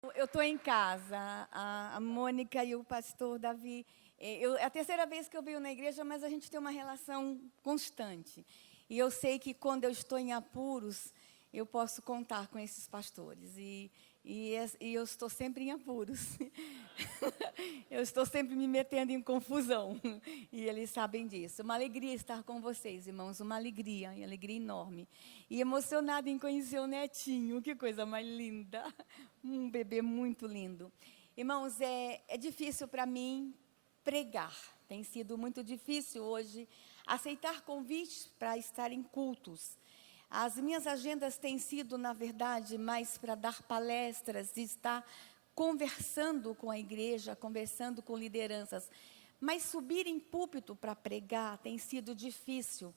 Eu estou em casa, a Mônica e o pastor Davi. É a terceira vez que eu venho na igreja, mas a gente tem uma relação constante. E eu sei que quando eu estou em apuros, eu posso contar com esses pastores. E eu estou sempre em apuros. Eu estou sempre me metendo em confusão. E eles sabem disso. Uma alegria estar com vocês, irmãos. Uma alegria enorme. E emocionada em conhecer o netinho. Que coisa mais linda. Um bebê muito lindo. Irmãos, é difícil para mim pregar. Tem sido muito difícil hoje aceitar convites para estar em cultos. As minhas agendas têm sido, na verdade, mais para dar palestras e estar conversando com a igreja, conversando com lideranças. Mas subir em púlpito para pregar tem sido difícil,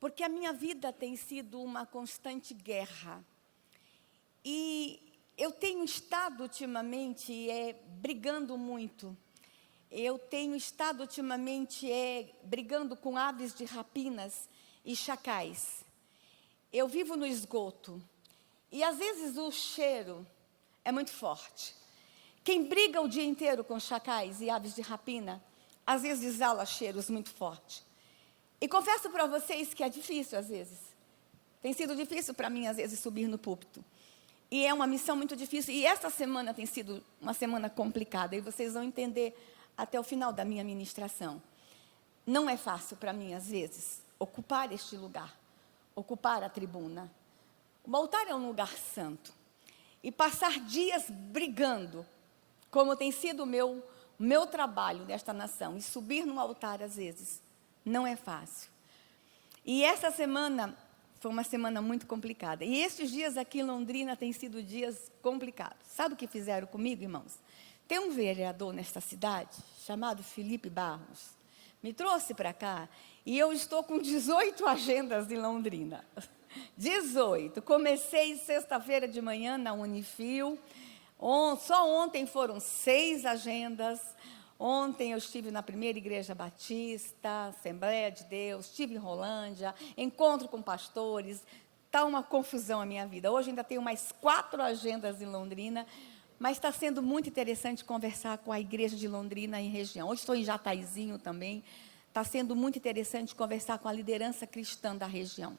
porque a minha vida tem sido uma constante guerra. E eu tenho estado ultimamente brigando muito. Eu tenho estado ultimamente brigando com aves de rapinas e chacais. Eu vivo no esgoto. E às vezes o cheiro é muito forte. Quem briga o dia inteiro com chacais e aves de rapina, às vezes exala cheiros muito fortes. E confesso para vocês que é difícil às vezes. Tem sido difícil para mim às vezes subir no púlpito. E é uma missão muito difícil. E esta semana tem sido uma semana complicada. E vocês vão entender até o final da minha ministração. Não é fácil para mim às vezes ocupar este lugar. Ocupar a tribuna. O altar é um lugar santo. E passar dias brigando, como tem sido o meu trabalho nesta nação, e subir no altar às vezes, não é fácil. E essa semana foi uma semana muito complicada. E estes dias aqui em Londrina têm sido dias complicados. Sabe o que fizeram comigo, irmãos? Tem um vereador nesta cidade, chamado Felipe Barros, me trouxe para cá, e eu estou com 18 agendas em Londrina. 18. Comecei sexta-feira de manhã na Unifil. Só ontem foram 6 agendas. Ontem eu estive na primeira igreja batista, Assembleia de Deus, estive em Rolândia, encontro com pastores. Está uma confusão a minha vida. Hoje ainda tenho mais 4 agendas em Londrina, mas está sendo muito interessante conversar com a igreja de Londrina e região. Hoje estou em Jataizinho também. Está sendo muito interessante conversar com a liderança cristã da região.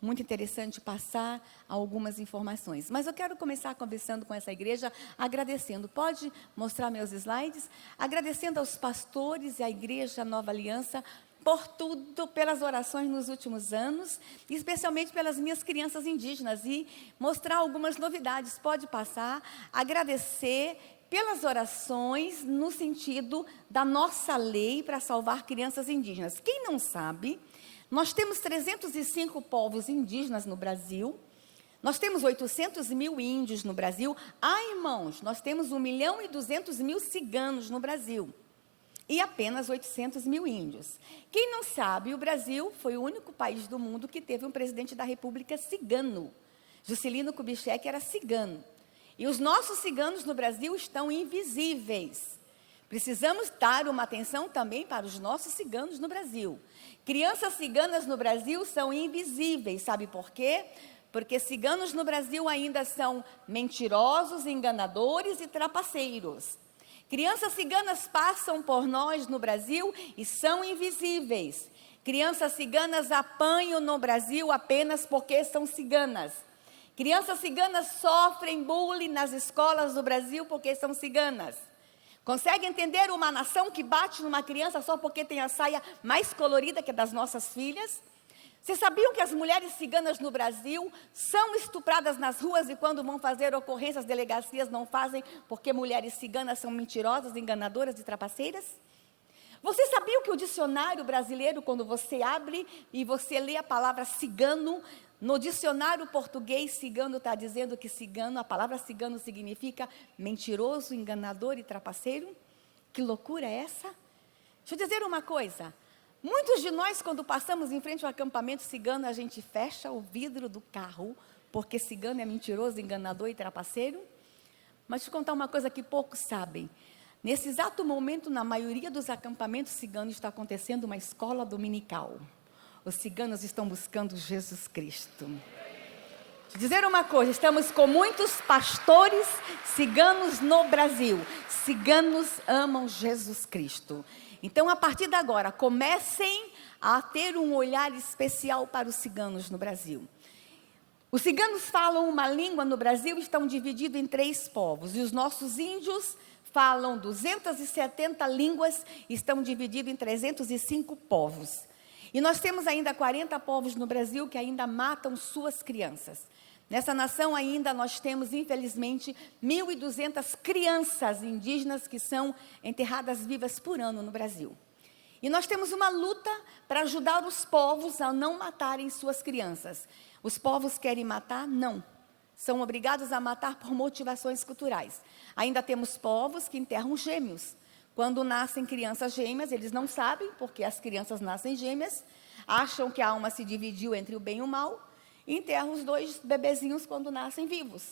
Muito interessante passar algumas informações. Mas eu quero começar conversando com essa igreja, agradecendo. Pode mostrar meus slides? Agradecendo aos pastores e à igreja Nova Aliança por tudo, pelas orações nos últimos anos, especialmente pelas minhas crianças indígenas, e mostrar algumas novidades. Pode passar. Agradecer pelas orações no sentido da nossa lei para salvar crianças indígenas. Quem não sabe, nós temos 305 povos indígenas no Brasil, nós temos 800 mil índios no Brasil. Irmãos, nós temos 1.200.000 ciganos no Brasil e apenas 800 mil índios. Quem não sabe, o Brasil foi o único país do mundo que teve um presidente da República cigano. Juscelino Kubitschek era cigano. E os nossos ciganos no Brasil estão invisíveis. Precisamos dar uma atenção também para os nossos ciganos no Brasil. Crianças ciganas no Brasil são invisíveis. Sabe por quê? Porque ciganos no Brasil ainda são mentirosos, enganadores e trapaceiros. Crianças ciganas passam por nós no Brasil e são invisíveis. Crianças ciganas apanham no Brasil apenas porque são ciganas. Crianças ciganas sofrem bullying nas escolas do Brasil porque são ciganas. Consegue entender uma nação que bate numa criança só porque tem a saia mais colorida que a das nossas filhas? Vocês sabiam que as mulheres ciganas no Brasil são estupradas nas ruas e quando vão fazer ocorrências, as delegacias não fazem porque mulheres ciganas são mentirosas, enganadoras e trapaceiras? Você sabia que o dicionário brasileiro, quando você abre e você lê a palavra cigano, no dicionário português, cigano está dizendo que cigano, a palavra cigano significa mentiroso, enganador e trapaceiro? Que loucura é essa? Deixa eu dizer uma coisa. Muitos de nós, quando passamos em frente ao acampamento cigano, a gente fecha o vidro do carro, porque cigano é mentiroso, enganador e trapaceiro. Mas deixa eu contar uma coisa que poucos sabem. Nesse exato momento, na maioria dos acampamentos ciganos, está acontecendo uma escola dominical. Os ciganos estão buscando Jesus Cristo. Te dizer uma coisa, estamos com muitos pastores ciganos no Brasil. Ciganos amam Jesus Cristo. Então, a partir de agora, comecem a ter um olhar especial para os ciganos no Brasil. Os ciganos falam uma língua no Brasil, estão divididos em 3 povos. E os nossos índios falam 270 línguas, estão divididos em 305 povos. E nós temos ainda 40 povos no Brasil que ainda matam suas crianças. Nessa nação ainda nós temos, infelizmente, 1.200 crianças indígenas que são enterradas vivas por ano no Brasil. E nós temos uma luta para ajudar os povos a não matarem suas crianças. Os povos querem matar? Não. São obrigados a matar por motivações culturais. Ainda temos povos que enterram gêmeos. Quando nascem crianças gêmeas, eles não sabem, porque as crianças nascem gêmeas, acham que a alma se dividiu entre o bem e o mal, e enterram os 2 bebezinhos quando nascem vivos.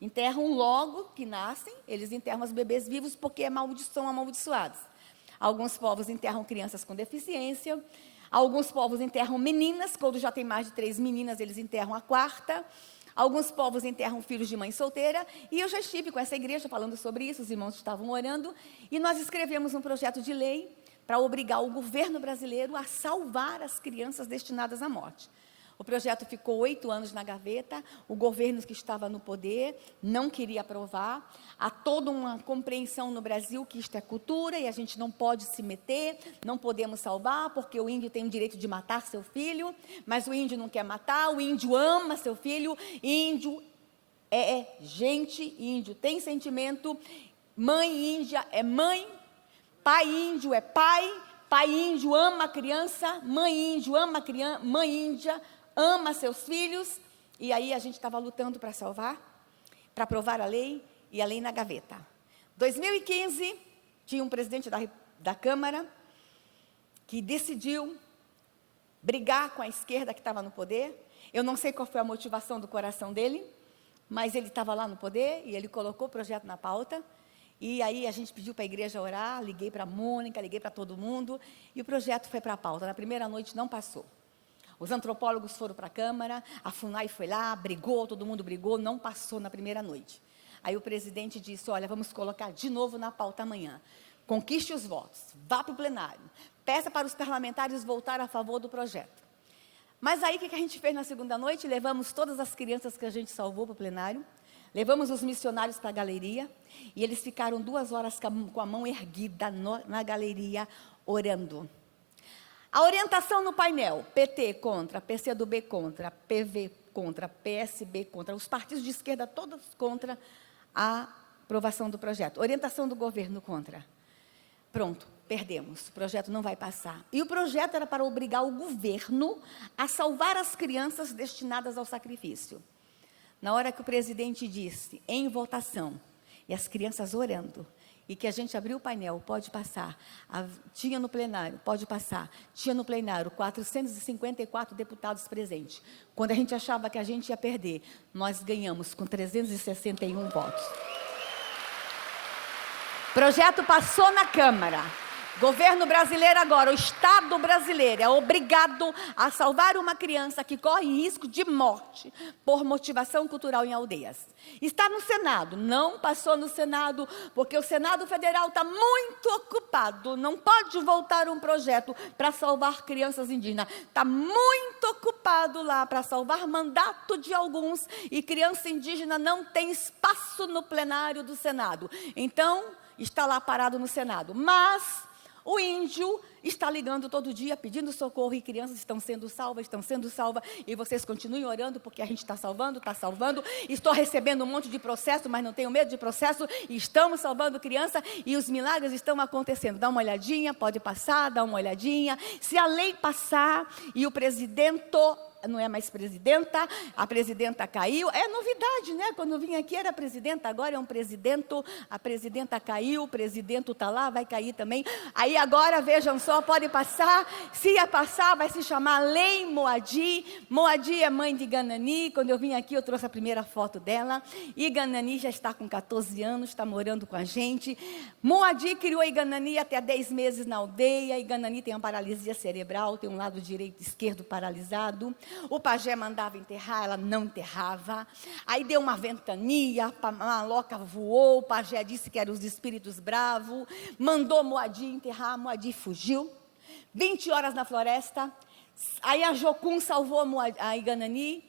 Enterram logo que nascem, eles enterram os bebês vivos porque são amaldiçoados. Alguns povos enterram crianças com deficiência, alguns povos enterram meninas, quando já tem mais de 3 meninas, eles enterram a 4ª. Alguns povos enterram filhos de mãe solteira, e eu já estive com essa igreja falando sobre isso, os irmãos estavam orando, e nós escrevemos um projeto de lei para obrigar o governo brasileiro a salvar as crianças destinadas à morte. O projeto ficou 8 anos na gaveta, o governo que estava no poder não queria aprovar. Há toda uma compreensão no Brasil que isto é cultura e a gente não pode se meter, não podemos salvar, porque o índio tem o direito de matar seu filho, mas o índio não quer matar, o índio ama seu filho, índio é gente, índio tem sentimento, mãe índia é mãe, pai índio é pai índio ama a criança, mãe índio ama a criança, mãe índia ama seus filhos. E aí a gente estava lutando para salvar, para aprovar a lei, e a lei na gaveta. 2015, tinha um presidente da Câmara que decidiu brigar com a esquerda que estava no poder. Eu não sei qual foi a motivação do coração dele, mas ele estava lá no poder e ele colocou o projeto na pauta. E aí a gente pediu para a igreja orar, liguei para a Mônica, liguei para todo mundo, e o projeto foi para a pauta. Na primeira noite não passou. Os antropólogos foram para a Câmara, a FUNAI foi lá, brigou, todo mundo brigou, não passou na primeira noite. Aí o presidente disse, olha, vamos colocar de novo na pauta amanhã. Conquiste os votos, vá para o plenário, peça para os parlamentares votar a favor do projeto. Mas aí o que a gente fez na segunda noite? Levamos todas as crianças que a gente salvou para o plenário, levamos os missionários para a galeria, e eles ficaram 2 horas com a mão erguida na galeria, orando. A orientação no painel, PT contra, PCdoB contra, PV contra, PSB contra, os partidos de esquerda todos contra a aprovação do projeto. Orientação do governo contra. Pronto, perdemos, o projeto não vai passar. E o projeto era para obrigar o governo a salvar as crianças destinadas ao sacrifício. Na hora que o presidente disse, em votação, e as crianças orando, e que a gente abriu o painel, pode passar, tinha no plenário, pode passar, tinha no plenário 454 deputados presentes. Quando a gente achava que a gente ia perder, nós ganhamos com 361 votos. Projeto passou na Câmara. Governo brasileiro agora, o Estado brasileiro é obrigado a salvar uma criança que corre risco de morte por motivação cultural em aldeias. Está no Senado, não passou no Senado, porque o Senado Federal está muito ocupado, não pode voltar um projeto para salvar crianças indígenas. Está muito ocupado lá para salvar mandato de alguns, e criança indígena não tem espaço no plenário do Senado. Então, está lá parado no Senado. Mas o índio está ligando todo dia, pedindo socorro, e crianças estão sendo salvas, e vocês continuem orando, porque a gente está salvando. Estou recebendo um monte de processo, mas não tenho medo de processo, e estamos salvando criança, e os milagres estão acontecendo. Dá uma olhadinha, pode passar, dá uma olhadinha. Se a lei passar, e o presidente não é mais presidenta, a presidenta caiu, é novidade, né? Quando eu vim aqui era presidenta, agora é um presidente, a presidenta caiu, o presidente está lá, vai cair também. Aí agora, vejam só, pode passar, se ia passar, vai se chamar Lei Moadi. Moadi é mãe de Ganani. Quando eu vim aqui, eu trouxe a primeira foto dela, e Ganani já está com 14 anos, está morando com a gente. Moadi criou a Ganani até 10 meses na aldeia, e Ganani tem uma paralisia cerebral, tem um lado direito e esquerdo paralisado. O pajé mandava enterrar, ela não enterrava. Aí deu uma ventania, a maloca voou, o pajé disse que eram os espíritos bravos, mandou Moadir enterrar, Moadir fugiu. 20 horas na floresta, aí a Jocum salvou a Iganani.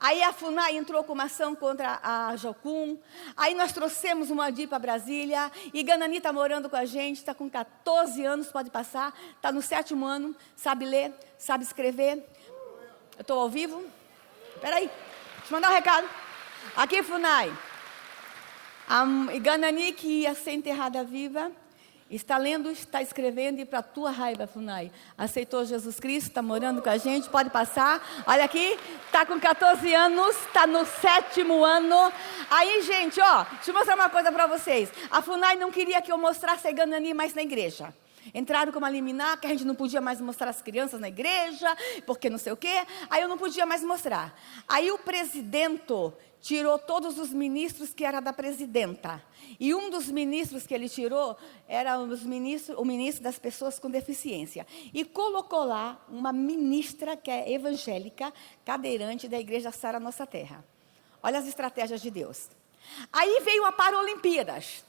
Aí a FUNAI entrou com uma ação contra a Jocum. Aí nós trouxemos o Moadir para Brasília. Iganani está morando com a gente, está com 14 anos, pode passar. Está no 7º ano, sabe ler, sabe escrever. Eu estou ao vivo? Espera aí, deixa eu mandar um recado. Aqui, FUNAI. A Iganani, que ia ser enterrada viva, está lendo, está escrevendo, e para a tua raiva, FUNAI, aceitou Jesus Cristo, está morando com a gente, pode passar. Olha aqui, está com 14 anos, está no 7º ano. Aí, gente, ó, deixa eu mostrar uma coisa para vocês. A FUNAI não queria que eu mostrasse a Iganani mais na igreja. Entraram com uma liminar, que a gente não podia mais mostrar as crianças na igreja, porque não sei o quê. Aí eu não podia mais mostrar. Aí o presidente tirou todos os ministros que era da presidenta. E um dos ministros que ele tirou era o ministro das pessoas com deficiência. E colocou lá uma ministra que é evangélica, cadeirante da igreja Sara Nossa Terra. Olha as estratégias de Deus. Aí veio a Paralimpíadas.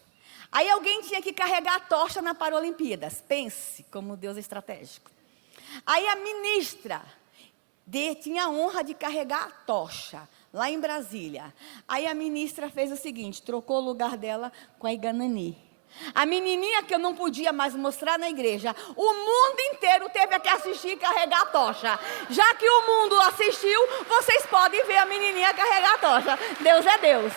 Aí alguém tinha que carregar a tocha na Paralimpíadas. Pense como Deus é estratégico. Aí a ministra tinha a honra de carregar a tocha lá em Brasília. Aí a ministra fez o seguinte, trocou o lugar dela com a Iganani. A menininha que eu não podia mais mostrar na igreja, o mundo inteiro teve que assistir e carregar a tocha. Já que o mundo assistiu, vocês podem ver a menininha carregar a tocha. Deus é Deus.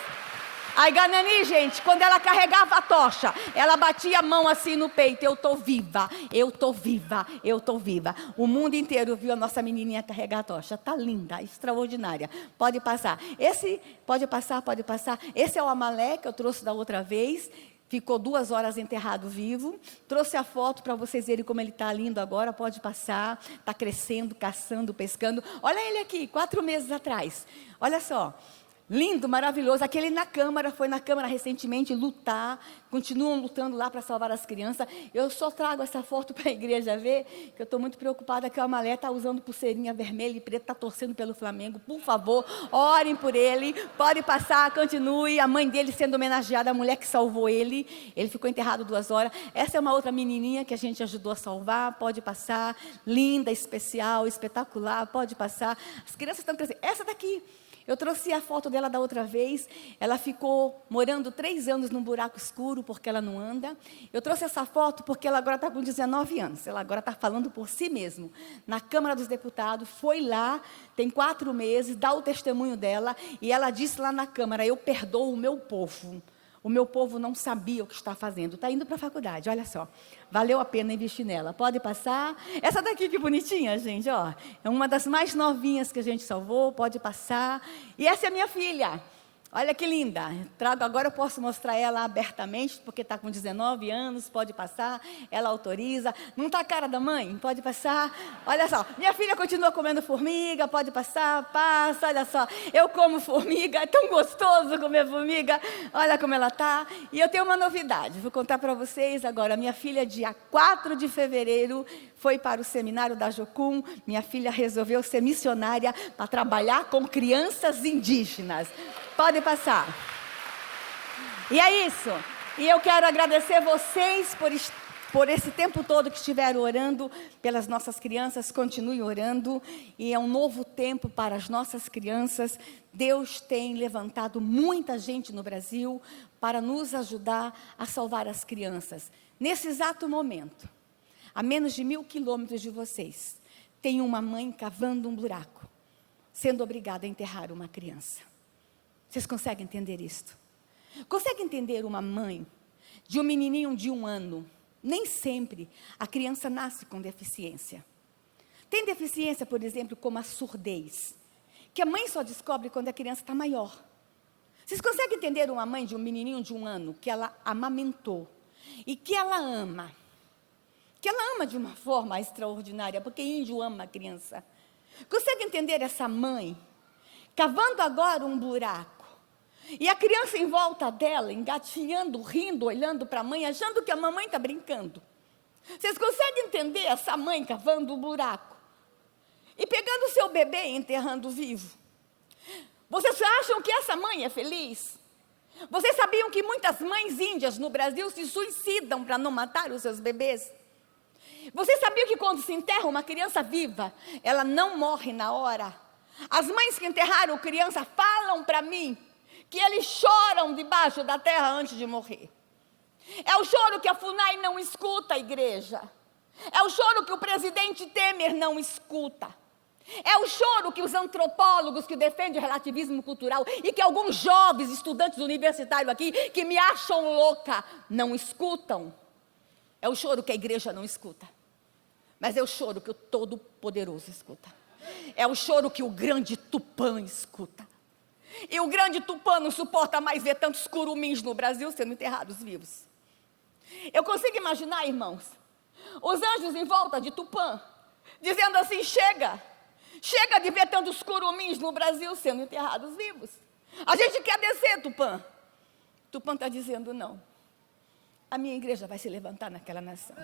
A Iganani, gente, quando ela carregava a tocha, ela batia a mão assim no peito, eu estou viva, eu estou viva, eu estou viva. O mundo inteiro viu a nossa menininha carregar a tocha. Está linda, extraordinária. Pode passar. Pode passar. Esse é o Amalé que eu trouxe da outra vez. Ficou 2 horas enterrado vivo. Trouxe a foto para vocês verem como ele está lindo agora. Pode passar. Está crescendo, caçando, pescando. Olha ele aqui, 4 meses atrás. Olha só. Lindo, maravilhoso. Aquele foi na Câmara recentemente lutar, continuam lutando lá para salvar as crianças. Eu só trago essa foto para a igreja ver, que eu estou muito preocupada que o Amalé está usando pulseirinha vermelha e preta, está torcendo pelo Flamengo. Por favor, orem por ele, pode passar, continue. A mãe dele sendo homenageada, a mulher que salvou ele ficou enterrado 2 horas. Essa é uma outra menininha que a gente ajudou a salvar, pode passar. Linda, especial, espetacular, pode passar. As crianças estão crescendo. Essa daqui. Eu trouxe a foto dela da outra vez, ela ficou morando 3 anos num buraco escuro, porque ela não anda. Eu trouxe essa foto porque ela agora está com 19 anos, ela agora está falando por si mesma. Na Câmara dos Deputados, foi lá, tem 4 meses, dá o testemunho dela, e ela disse lá na Câmara, eu perdoo o meu povo. O meu povo não sabia o que está fazendo. Está indo para a faculdade, olha só. Valeu a pena investir nela. Pode passar. Essa daqui que bonitinha, gente, ó. É uma das mais novinhas que a gente salvou. Pode passar. E essa é a minha filha. Olha que linda. Agora eu posso mostrar ela abertamente, porque está com 19 anos, pode passar. Ela autoriza. Não está a cara da mãe? Pode passar. Olha só, minha filha continua comendo formiga, pode passar, passa, olha só. Eu como formiga, é tão gostoso comer formiga. Olha como ela está. E eu tenho uma novidade, vou contar para vocês agora. Minha filha, dia 4 de fevereiro, foi para o seminário da Jocum. Minha filha resolveu ser missionária para trabalhar com crianças indígenas. Pode passar. E é isso. E eu quero agradecer vocês por esse tempo todo que estiveram orando pelas nossas crianças. Continuem orando. E é um novo tempo para as nossas crianças. Deus tem levantado muita gente no Brasil para nos ajudar a salvar as crianças. Nesse exato momento, a menos de 1.000 quilômetros de vocês, tem uma mãe cavando um buraco, sendo obrigada a enterrar uma criança. Vocês conseguem entender isto? Conseguem entender uma mãe de um menininho de 1 ano? Nem sempre a criança nasce com deficiência. Tem deficiência, por exemplo, como a surdez, que a mãe só descobre quando a criança está maior. Vocês conseguem entender uma mãe de um menininho de 1 ano que ela amamentou e que ela ama? Que ela ama de uma forma extraordinária, porque índio ama a criança. Consegue entender essa mãe cavando agora um buraco? E a criança em volta dela, engatinhando, rindo, olhando para a mãe, achando que a mamãe está brincando. Vocês conseguem entender essa mãe cavando um buraco? e pegando o seu bebê e enterrando vivo. Vocês acham que essa mãe é feliz? Vocês sabiam que muitas mães índias no Brasil se suicidam para não matar os seus bebês? Vocês sabiam que quando se enterra uma criança viva, ela não morre na hora? As mães que enterraram criança falam para mim que eles choram debaixo da terra antes de morrer. É o choro que a FUNAI não escuta, a igreja. É o choro que o presidente Temer não escuta. É o choro que os antropólogos que defendem o relativismo cultural e que alguns jovens estudantes universitários aqui, que me acham louca, não escutam. É o choro que a igreja não escuta. Mas é o choro que o Todo-Poderoso escuta. É o choro que o grande Tupã escuta. E o grande Tupã não suporta mais ver tantos curumins no Brasil sendo enterrados vivos. Eu consigo imaginar, irmãos, os anjos em volta de Tupã, dizendo assim: chega de ver tantos curumins no Brasil sendo enterrados vivos. A gente quer descer, Tupã. Tupã está dizendo: não, a minha igreja vai se levantar naquela nação.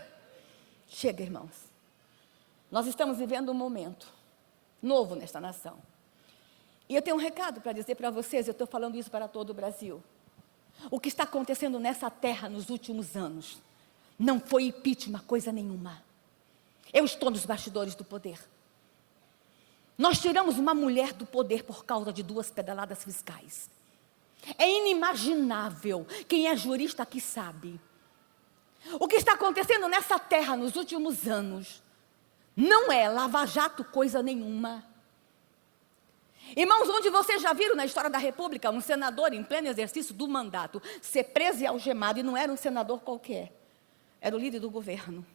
Chega, irmãos. Nós estamos vivendo um momento novo nesta nação. E eu tenho um recado para dizer para vocês, eu estou falando isso para todo o Brasil. O que está acontecendo nessa terra nos últimos anos não foi impeachment, coisa nenhuma. Eu estou nos bastidores do poder. Nós tiramos uma mulher do poder por causa de 2 pedaladas fiscais. É inimaginável. Quem é jurista aqui sabe. O que está acontecendo nessa terra nos últimos anos não é lava-jato coisa nenhuma. Irmãos, onde vocês já viram na história da República um senador em pleno exercício do mandato ser preso e algemado, e não era um senador qualquer, era o líder do governo.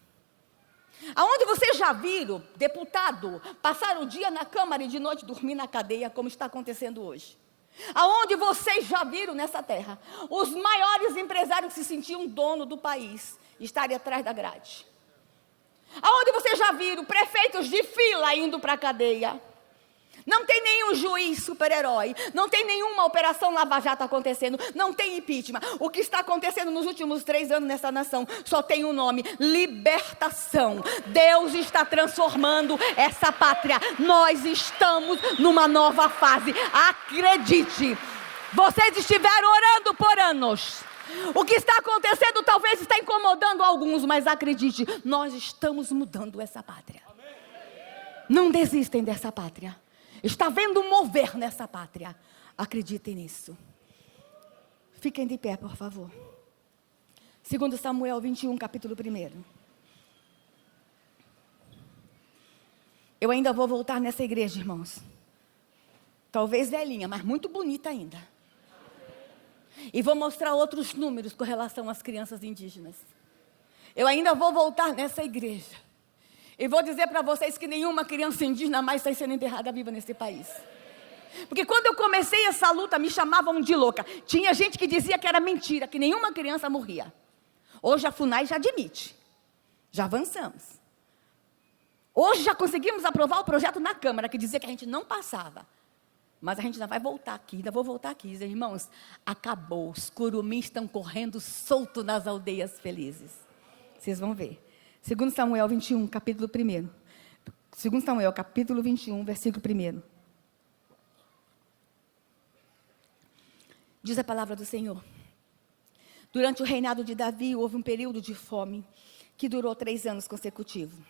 Aonde vocês já viram deputado passar o dia na Câmara e de noite dormir na cadeia, como está acontecendo hoje? Aonde vocês já viram nessa terra os maiores empresários que se sentiam dono do país estarem atrás da grade? Aonde vocês já viram prefeitos de fila indo para a cadeia? Não tem nenhum juiz super-herói, não tem nenhuma operação lava-jato acontecendo, não tem impeachment. O que está acontecendo nos últimos 3 anos nessa nação só tem um nome: libertação. Deus está transformando essa pátria. Nós estamos numa nova fase. Acredite, vocês estiveram orando por anos. O que está acontecendo talvez está incomodando alguns, mas acredite, nós estamos mudando essa pátria. Não desistem dessa pátria. Está havendo um mover nessa pátria. Acreditem nisso. Fiquem de pé, por favor. 2 Samuel 21, capítulo 1. Eu ainda vou voltar nessa igreja, irmãos. Talvez velhinha, mas muito bonita ainda. E vou mostrar outros números com relação às crianças indígenas. Eu ainda vou voltar nessa igreja. E vou dizer para vocês que nenhuma criança indígena mais está sendo enterrada viva nesse país. Porque quando eu comecei essa luta, me chamavam de louca. Tinha gente que dizia que era mentira, que nenhuma criança morria. Hoje a FUNAI já admite. Já avançamos. Hoje já conseguimos aprovar o projeto na Câmara, que dizia que a gente não passava. Mas a gente ainda vai voltar aqui, ainda vou voltar aqui. Dizer: irmãos, acabou. Os curumins estão correndo solto nas aldeias felizes. Vocês vão ver. 2 Samuel 21, capítulo 1. 2 Samuel, capítulo 21, versículo 1. Diz a palavra do Senhor: durante o reinado de Davi, houve um período de fome que durou 3 anos consecutivos.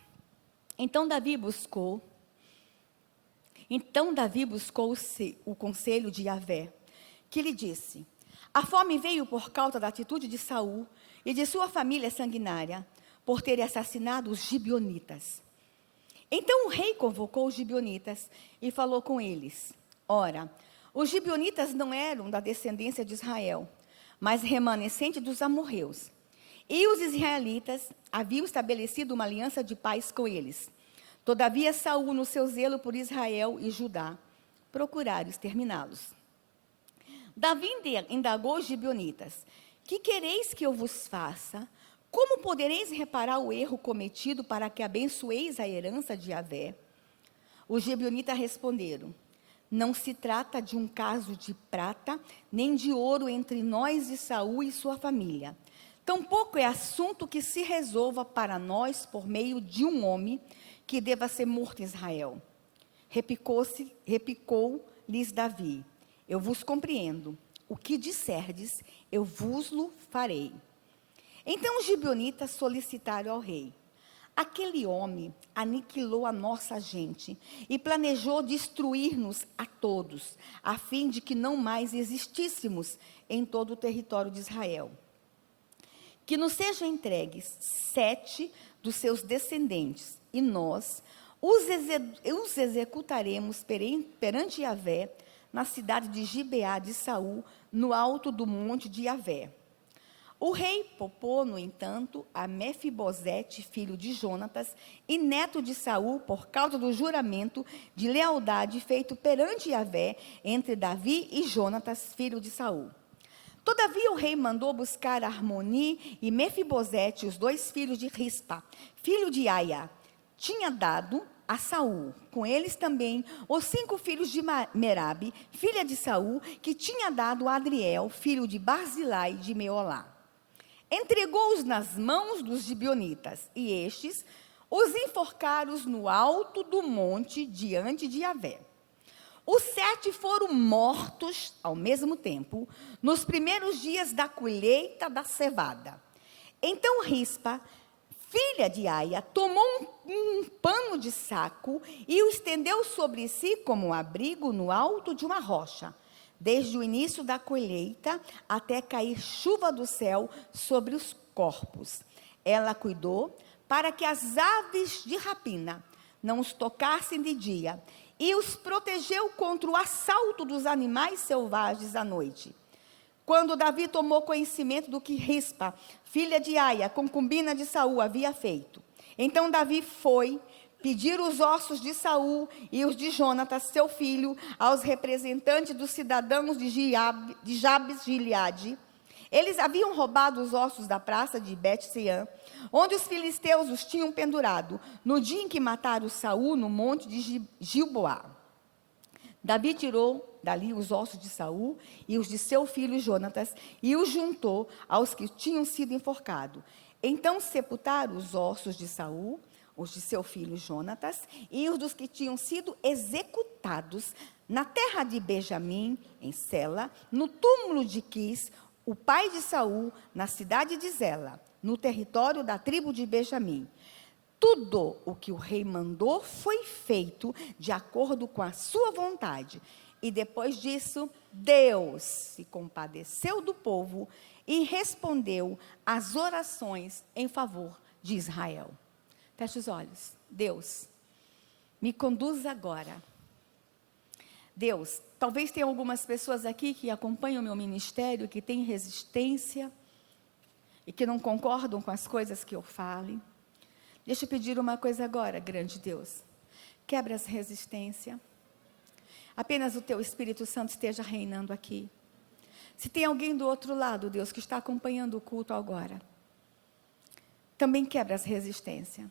Então Davi buscou o conselho de Yahvé, que lhe disse: a fome veio por causa da atitude de Saul e de sua família sanguinária, por terem assassinado os gibeonitas. Então o rei convocou os gibeonitas e falou com eles. Ora, os gibeonitas não eram da descendência de Israel, mas remanescente dos amorreus. E os israelitas haviam estabelecido uma aliança de paz com eles. Todavia Saul, no seu zelo por Israel e Judá, procuraram exterminá-los. Davi indagou os gibeonitas: que quereis que eu vos faça? Como podereis reparar o erro cometido para que abençoeis a herança de Yahvé? Os gibeonitas responderam: não se trata de um caso de prata, nem de ouro entre nós e Saul e sua família. Tampouco é assunto que se resolva para nós por meio de um homem que deva ser morto em Israel. Replicou-lhes Davi: eu vos compreendo, o que disserdes, eu vos-lo farei. Então os gibeonitas solicitaram ao rei: aquele homem aniquilou a nossa gente e planejou destruir-nos a todos, a fim de que não mais existíssemos em todo o território de Israel. Que nos sejam entregues 7 dos seus descendentes, e nós os executaremos perante Yahvé, na cidade de Gibeá de Saul, no alto do monte de Yahvé. O rei poupou, no entanto, a Mefibosete, filho de Jonatas, e neto de Saul, por causa do juramento de lealdade feito perante Yahvé entre Davi e Jonatas, filho de Saul. Todavia o rei mandou buscar Armoni e Mefibosete, os 2 filhos de Rispa, filho de Aia. Tinha dado a Saul, com eles também, os 5 filhos de Merabe, filha de Saul, que tinha dado a Adriel, filho de Barzilai de Meolá. Entregou-os nas mãos dos gibeonitas, e estes os enforcaram no alto do monte diante de Yahvé. Os 7 foram mortos ao mesmo tempo, nos primeiros dias da colheita da cevada. Então Rispa, filha de Aia, tomou um pano de saco e o estendeu sobre si como abrigo no alto de uma rocha, desde o início da colheita até cair chuva do céu sobre os corpos. Ela cuidou para que as aves de rapina não os tocassem de dia, e os protegeu contra o assalto dos animais selvagens à noite. Quando Davi tomou conhecimento do que Rispa, filha de Aia, concubina de Saul, havia feito, então Davi foi pedir os ossos de Saul e os de Jonatas, seu filho, aos representantes dos cidadãos de Jabes-Gileade. Eles haviam roubado os ossos da praça de Bet-Sean, onde os filisteus os tinham pendurado, no dia em que mataram Saul no monte de Gilboá. Davi tirou dali os ossos de Saul e os de seu filho Jonatas, e os juntou aos que tinham sido enforcados. Então sepultaram os ossos de Saul, os de seu filho Jonatas, e os dos que tinham sido executados na terra de Benjamim, em Sela, no túmulo de Quis, o pai de Saul, na cidade de Zela, no território da tribo de Benjamim. Tudo o que o rei mandou foi feito de acordo com a sua vontade. E depois disso, Deus se compadeceu do povo e respondeu às orações em favor de Israel. Feche os olhos. Deus, me conduz agora. Deus, talvez tenha algumas pessoas aqui que acompanham o meu ministério, que têm resistência e que não concordam com as coisas que eu fale. Deixa eu pedir uma coisa agora, grande Deus. Quebra as resistências. Apenas o Teu Espírito Santo esteja reinando aqui. Se tem alguém do outro lado, Deus, que está acompanhando o culto agora, também quebra as resistências.